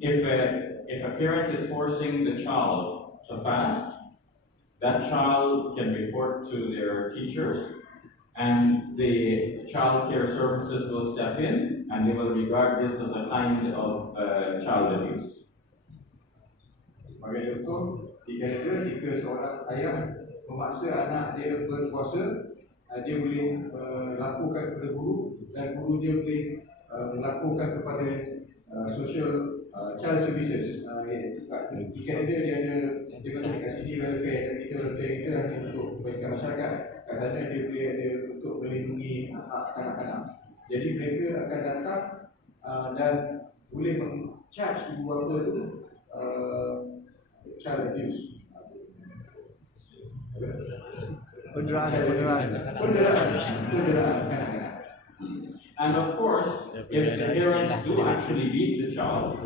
if a parent is forcing the child to fast, that child can report to their teachers, and the child care services will step in, and they will regard this as a kind of child abuse. Sebagai contoh, di Canada, jika seorang ayah memaksa anak dia berpuasa, dia boleh laporkan kepada guru, dan guru dia boleh melaporkan kepada social child services. Di Canada dia ada, dia kata kat sini welfare kita hanya untuk kebaikan masyarakat. Kat sana dia boleh ada untuk melindungi hak kanak-kanak. Jadi mereka akan datang dan boleh men-charge ibu bapa itu child abuse. Penderaan. And of course, if the parents do actually beat the child,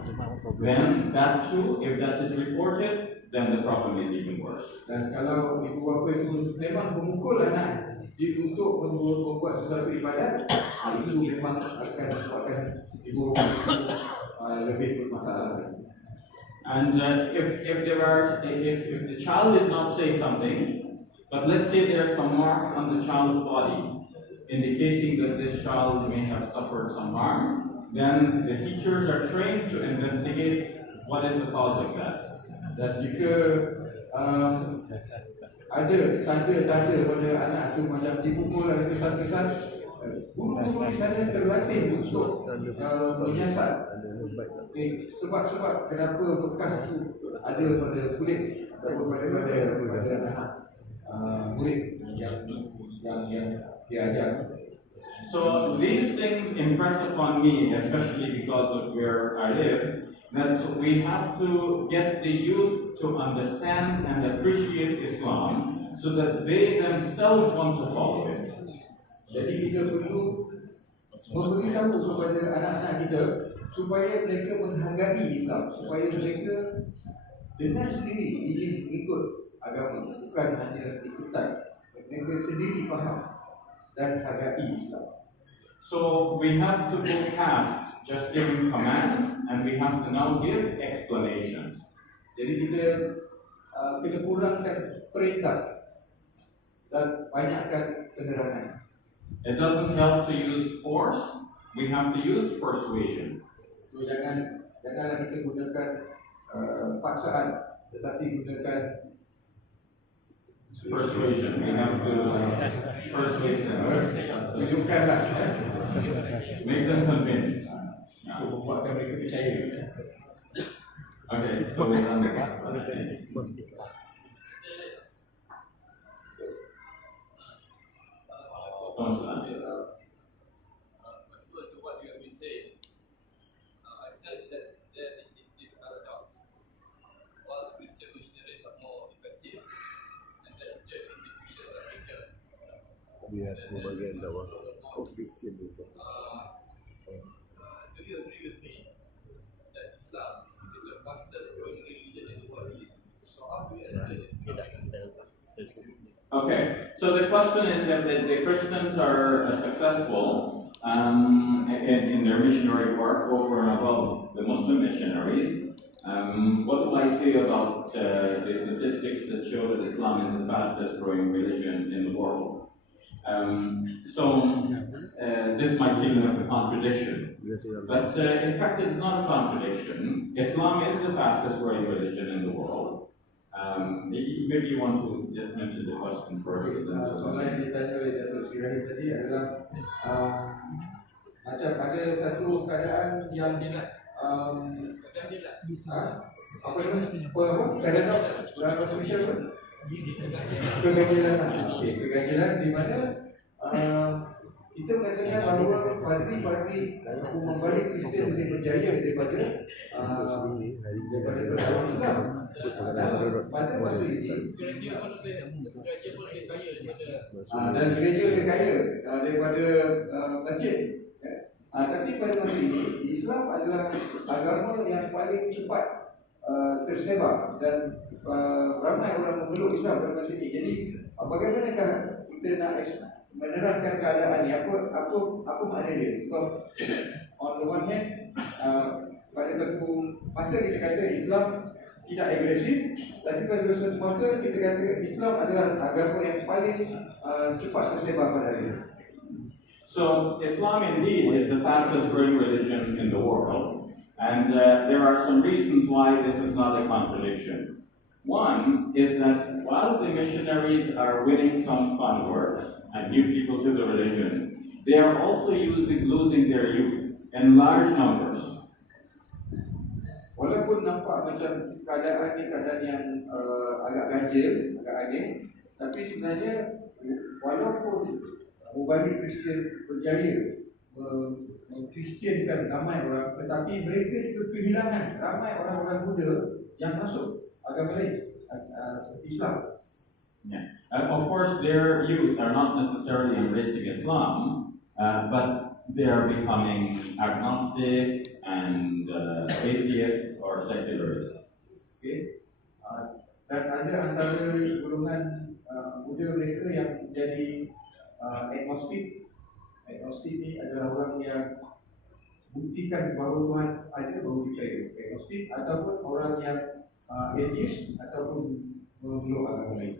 then that too, if that is reported, then the problem is even worse. Dan kalau ibu bapa itu memang memukul anak untuk membuat sesuatu ibadat, itu memang akan membuatkan ibu bapa lebih bermasalah. And if the child did not say something, but let's say there's some mark on the child's body indicating that this child may have suffered some harm, then the teachers are trained to investigate what is the cause of that. Dan jika ada tanda-tanda pada anak itu macam dipukul ada kesan-kesan, guru-guru di sana terlatih untuk menyiasat sebab-sebab kenapa bekas itu ada pada kulit atau pada anak murid yang diajar. So these things impress upon me, especially because of where I live, that we have to get the youth to understand and appreciate Islam so that they themselves want to follow it. Jadi kita perlu memberitahu kepada anak-anak kita supaya mereka menghargai Islam, supaya mereka dengan sendiri ingin ikut agama, bukan hanya ikutan. Mereka sendiri faham dan hargai Islam. So we have to go past just giving commands, and we have to now give explanations. Jadi kita kena kurangkan perintah dan banyakkan penerangan. It doesn't help to use force, we have to use persuasion. So janganlah kita gunakan paksaan, tetapi gunakan persuasion. We have to persuade them. tunjukkanlah. Make them convinced. untuk membuatkan mereka percaya. Okay, so we're done with that. Pursuant to what you have been saying, I sense that there is this paradox. Whilst Christian missionaries are more effective and that church institutions are richer, Dia semua bagian dakwah Kristian tu. do you agree with me that Islam is the fastest growing religion in the world? So how do you explain it? Okay, so the question is if the Christians are successful in their missionary work over and above the Muslim missionaries. What do I say about the statistics that show that Islam is the fastest growing religion in the world? This might seem like a contradiction, but in fact it's not a contradiction. Islam is the fastest growing religion in the world. Maybe you want to just mention the question first. Soalan yang ditanya oleh Datuk Sri Rahim tadi adalah macam ada satu keadaan yang apa paradox dalam bahasa Malaysia apa? Keganjilan di mana kita mengatakan bahawa padri-padri membalik Kristian lebih berjaya daripada Islam. Pada masa ini dan gereja lebih kaya daripada masjid. Tapi pada masa ini Islam adalah agama yang paling cepat tersebar dan ramai orang memeluk Islam pada masa ini. Jadi bagaimanakah kita nak menerangkan keadaan ini? Apa makna dia? Because on the one hand, pada satu masa kita kata Islam tidak agresif, tapi pada satu masa kita kata Islam adalah agama yang paling cepat tersebar pada hari ini. So Islam indeed is the fastest growing religion in the world, and there are some reasons why this is not a contradiction. One is that while the missionaries are winning some converts and new people to the religion, they are also losing their youth in large numbers. Walaupun nampak macam keadaan ni keadaan yang agak ganjil, agak aneh, tapi sebenarnya walaupun mubalik Kristian berjaya mengkristiankan ramai orang, tetapi mereka juga kehilangan ramai orang-orang muda yang masuk agama lain, Islam. Yeah. Of course, their youth are not necessarily embracing Islam, but they are becoming agnostic and atheist or secularists. Okay. Dan ada antara golongan muda mereka yang menjadi agnostik. Agnostik ni adalah orang yang buktikan bahawa Tuhan ada, baru percaya. Agnostik ataupun orang yang atheist ataupun memeluk agama lain.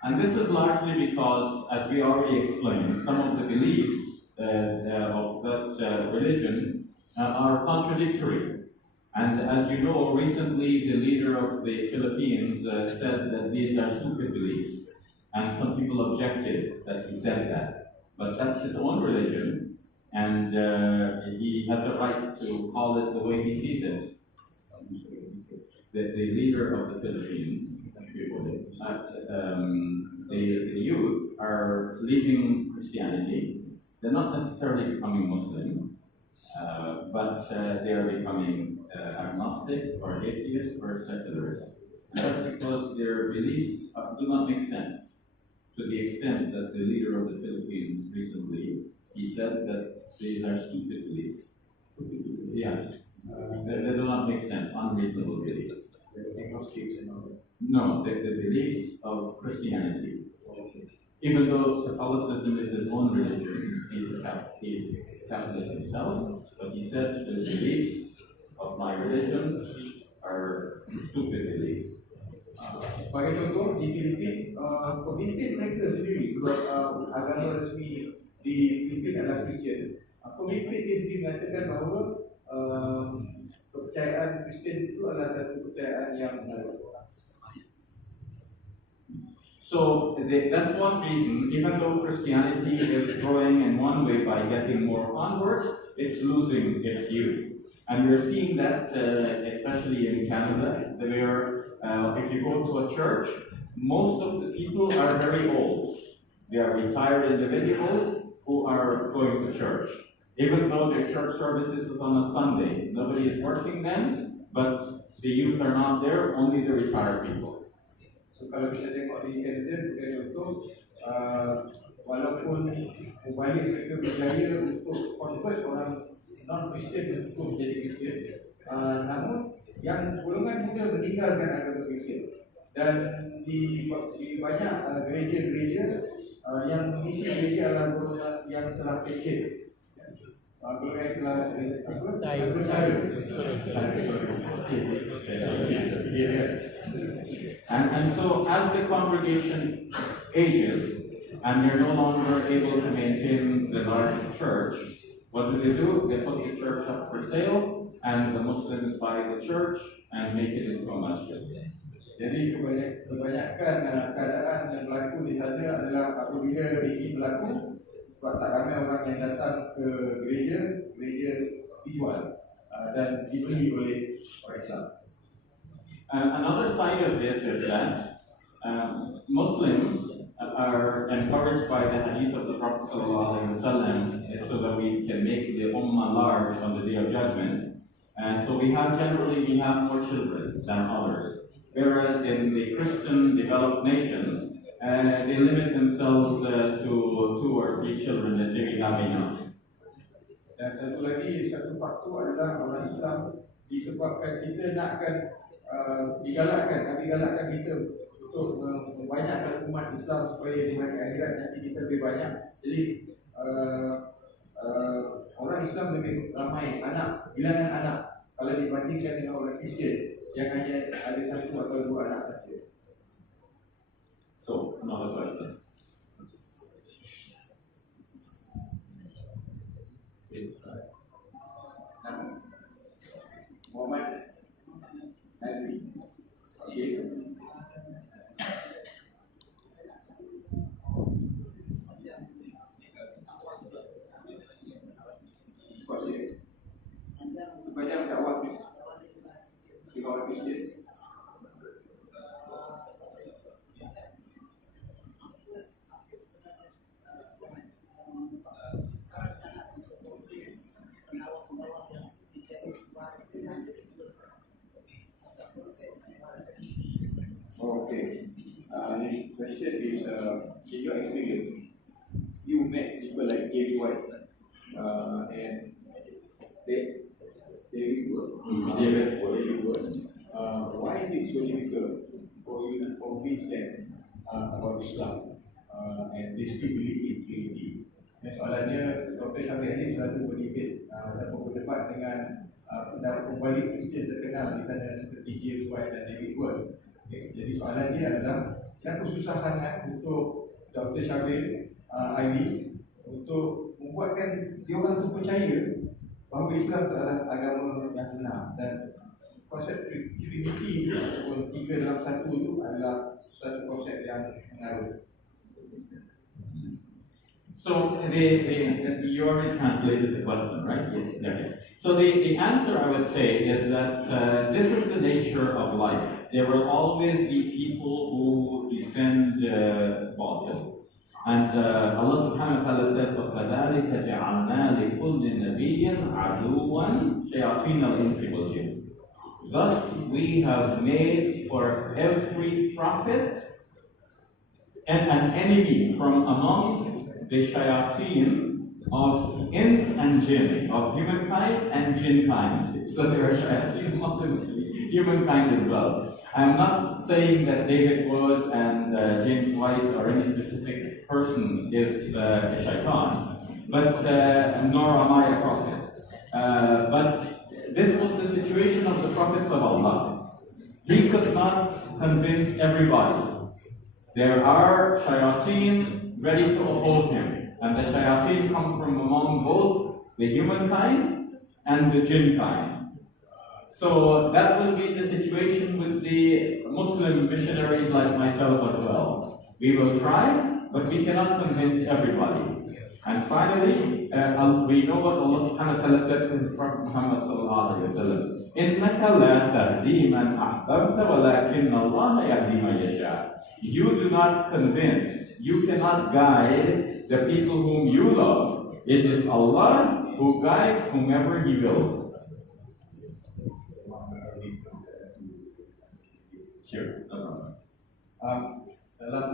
And this is largely because, as we already explained, some of the beliefs of that religion are contradictory. And as you know, recently the leader of the Philippines said that these are stupid beliefs. And some people objected that he said that. But that's his own religion, and he has a right to call it the way he sees it. The leader of the Philippines, the youth are leaving Christianity. They're not necessarily becoming Muslim, but they are becoming agnostic or atheist or secularist. And that's because their beliefs do not make sense, to the extent that the leader of the Philippines recently, he said that these are stupid beliefs. Yes, they do not make sense, unreasonable beliefs. No, the beliefs of Christianity. Even though Catholicism is his own religion, he's Catholic himself, but he says the beliefs of my religion are stupid beliefs. Sebagai contoh, di pemimpin mereka sendiri, sebab agama resmi di Filipina adalah Kristian. Pemimpin dia sendiri mengatakan bahawa kepercayaan Kristian itu adalah satu kepercayaan yang So that's one reason, even though Christianity is growing in one way by getting more converts, it's losing its youth. And we're seeing that especially in Canada, where if you go to a church, most of the people are very old. They are retired individuals who are going to church. Even though their church services is on a Sunday, nobody is working then, but the youth are not there, only the retired people. So kalau kita tengok di Canada, sebagai contoh, walaupun mubalik mereka berjaya untuk convert orang non-Kristian untuk menjadi Kristian, namun yang golongan muda meninggalkan agama Kristian. Dan di banyak gereja-gereja yang mengisi gereja adalah golongan yang telah kecil. Golongan yang telah And so as the congregation ages and they're no longer able to maintain the large church, what do? They put the church up for sale and the Muslims buy the church and make it into a masjid. Jadi kebanyakan keadaan yang berlaku di sana adalah apabila ini berlaku, sebab tak ramai orang yang datang ke gereja dijual dan dibeli oleh orang Islam. Another side of this is that Muslims are encouraged by the hadith of the Prophet ﷺ so that we can make the ummah large on the Day of Judgment. And so we have more children than others. Whereas in the Christian developed nations, they limit themselves to 2 or 3 children, they say we have enough. Dan satu faktor adalah orang Islam disebabkan kita nakkan digalakkan kita untuk membanyakkan umat Islam supaya di hari akhirat nanti kita lebih banyak. Jadi orang Islam lebih ramai bilangan anak kalau dibandingkan dengan orang Kristian yang hanya ada 1 atau 2 anak saja. So, another question. Muhammad Nazri. Okay. Sepanjang dakwah di bawah Kristian. Okay. This question is, in your experience, you met people like David White and David Wood. Why is it so difficult for you to convince them about Islam and they still believe in ENG? Soalannya, Dr. Shaber ini selalu berdebate dan berdebat dengan pembalik Kristian terkenal di sana seperti David White dan David Wood. Okay. Jadi soalan dia adalah, kenapa susah sangat untuk Dr. Shaber Ali untuk membuatkan dia orang tu percaya bahawa Islam adalah agama yang benar dan konsep Trinity ataupun 3 dalam 1 itu adalah satu konsep yang mengaruh. So you already translated the question, right? Yes. Okay. So the answer I would say is that this is the nature of life. There will always be people who defend batil. And Allah subhanahu wa ta'ala says, وَكَذَلِكَ جَعَلْنَا لِكُلِّ نَبِيٍّ عَدُوًّا شَيَاطِينَ الْإِنسِ وَالْجِنِّ. Thus we have made for every prophet an enemy from among the shayateen of ins and jinn, of humankind and jinnkind. So there are shayateen among humankind as well. I'm not saying that David Wood and James White or any specific person is a shaitan, but nor am I a prophet. But this was the situation of the prophets of Allah. He could not convince everybody. There are shayateen ready to oppose him, and the shayateen come from among both the humankind and the jinnkind. So that will be the situation with the Muslim missionaries like myself as well. We will try, but we cannot convince everybody. And finally, we know what Allah subhanahu wa ta'ala said to His Prophet Muhammad sallallahu alayhi wa sallam. إِنَّكَ لَا تَهْدِي مَنْ أَحْبَبْتَ وَلَكِنَّ اللَّهَ يَهْدِي مَنْ يَشَاءُ. You do not convince, you cannot guide the people whom you love. It is Allah who guides whomever He wills. Sure. Dalam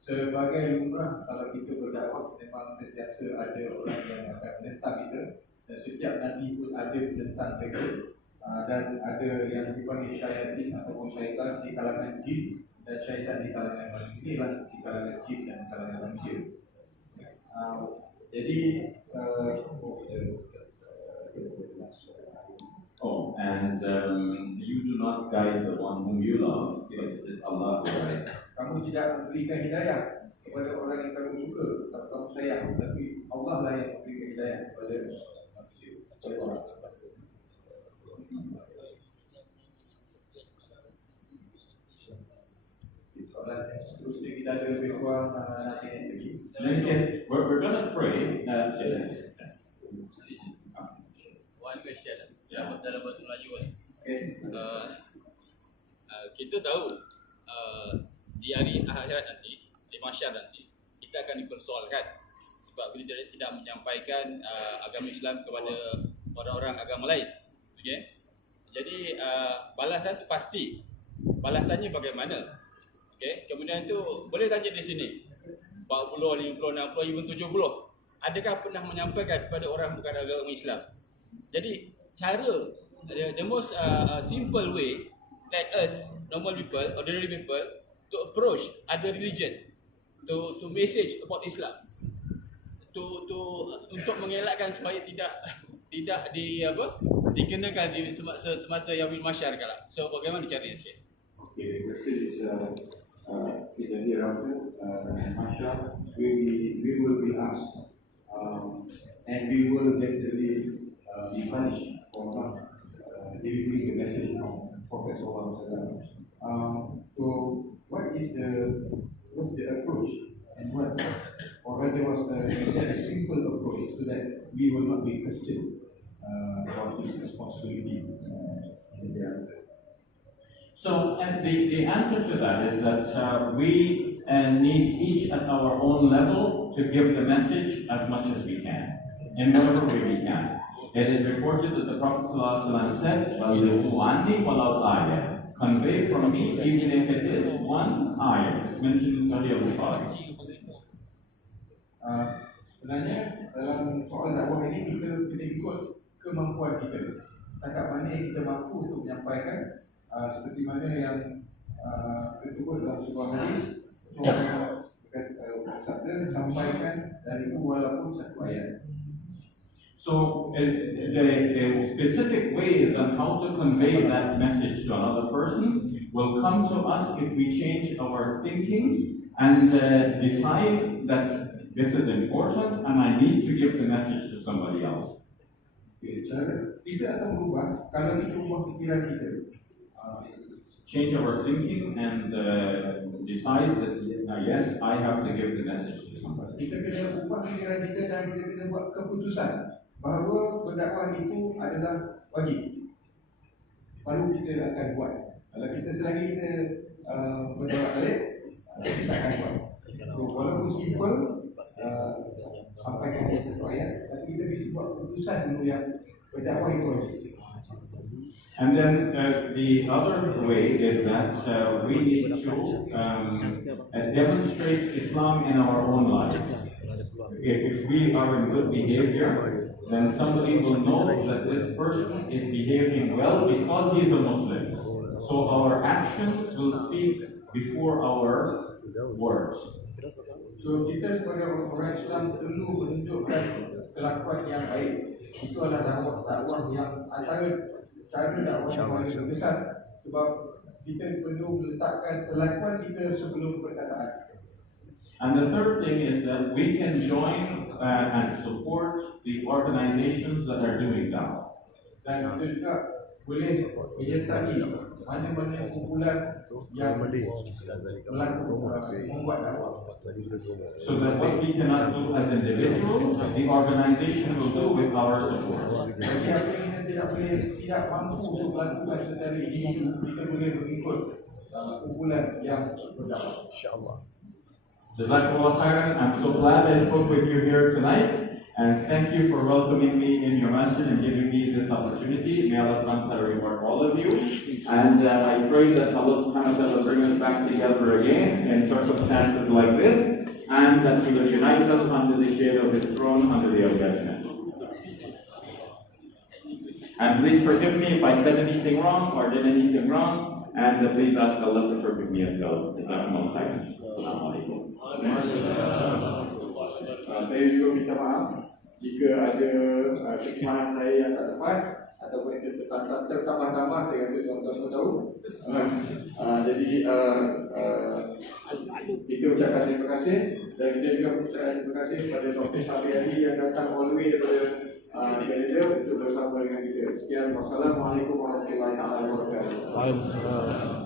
sebagai lumrah, kalau kita berdakwah memang sentiasa ada orang yang akan menentang kita, dan setiap nabi pun ada menentang mereka, dan ada yang dipanggil syaitan ataupun syaitan di kalangan jin dan syaitan di kalangan manusia, inilah di kalangan jin dan di kalangan manusia. Jadi and you do not guide the one whom you love, because it is Allah who guides. kamu tidak memberikan hidayah kepada orang yang kamu suka atau kamu sayang, tapi Allah lah yang memberikan hidayah kepada manusia. Soalan seterusnya kita ada lebih kurang nanti lagi. In any case, we're going to pray that One question dalam bahasa Melayu kan. Okay. Kita tahu di hari akhirat nanti, di mahsyar nanti, kita akan dipersoalkan sebab kita tidak menyampaikan agama Islam kepada orang-orang agama lain. Okay? Jadi balasan itu pasti. Balasannya bagaimana? Okay? Kemudian tu boleh tanya di sini 40, 50, 60, even 70. Adakah pernah menyampaikan kepada orang bukan agama Islam? Jadi cara the most simple way like us normal people, ordinary people to approach other religion to message about Islam untuk mengelakkan supaya tidak dikenakan di semasa yaumil mahsyar kala. So bagaimana caranya? Okay, the question is in the hereafter, Masya, we will be asked, and we will definitely be punished for not delivering the message from Prophet Sallallahu Alaihi Wasallam. So, what's the approach, and what, or rather, what's the simple approach so that we will not be questioned about this responsibility in the hereafter? So, and the answer to that is that we need each at our own level to give the message as much as we can, in whatever way we can. It is reported that the Prophet ﷺ said, "Ballighu anni walau ayah." Convey from me, even if it is one ayah. It's mentioned in Sahih al-Bukhari. Sebenarnya dalam soal dakwah ini kita ikut kemampuan kita. Setakat mana yang kita mampu untuk menyampaikan, seperti mana yang disebut dalam sebuah hadis, bersabda sampaikan dariku walaupun satu ayat. So the specific ways on how to convey that message to another person will come to us if we change our thinking and decide that this is important and I need to give the message to somebody else. Kita akan berubah kalau kita ubah pikiran kita. Change our thinking and decide that yes, I have to give the message to somebody. Kita kena ubah pikiran kita dan kita kena buat keputusan bahawa berdakwah itu adalah wajib. Baru kita akan buat. Kalau kita selagi kita bertolak balik, kita akan buat. So, walaupun simple, sampaikan ayat satu ayat, tapi kita bisa buat keputusan dulu yang berdakwah itu wajib. And then the other way is that we need to demonstrate Islam in our own lives. If we are in good behavior, then somebody will know that this person is behaving well because he is a Muslim. So our actions will speak before our words. So kita sebagai orang Islam perlu menunjukkan kelakuan yang baik. Itu adalah dakwah yang antara cara dakwah yang paling besar, sebab kita perlu meletakkan kelakuan kita sebelum perkataan. And the third thing is that we can join and support the organizations that are doing that. Dan kita juga boleh menyertai mana-mana kumpulan yang melakukan membuat dakwah. So that what we cannot do as individuals, the organization will do with our support. Bagi apa yang tidak mampu untuk melakukan secara individu, kita boleh mengikut kumpulan yang berdakwah. InsyaAllah. Jazakallah khairan. I'm so glad I spoke with you here tonight, and thank you for welcoming me in your masjid and giving me this opportunity. May Allah subhanahu wa ta'ala reward all of you. And I pray that Allah subhanahu wa ta'ala bring us back together again in circumstances like this, and that He will unite us under the shade of His throne, under the Al-Jannah. And please forgive me if I said anything wrong or did anything wrong, and please ask Allah to forgive me as well. Jazakumullah khairan. Assalamualaikum. Saya juga minta maaf jika ada kekurangan saya yang tak tepat ataupun tertambah-tambah. Saya rasa tuan-tuan semua tahu. Jadi kita ucapkan terima kasih, dan kita juga ucapkan terima kasih kepada Dr. Shaber yang datang all the way daripada Lavender untuk bersama dengan kita. Sekian, wassalamualaikum warahmatullahi wabarakatuh. Waalaikumsalam.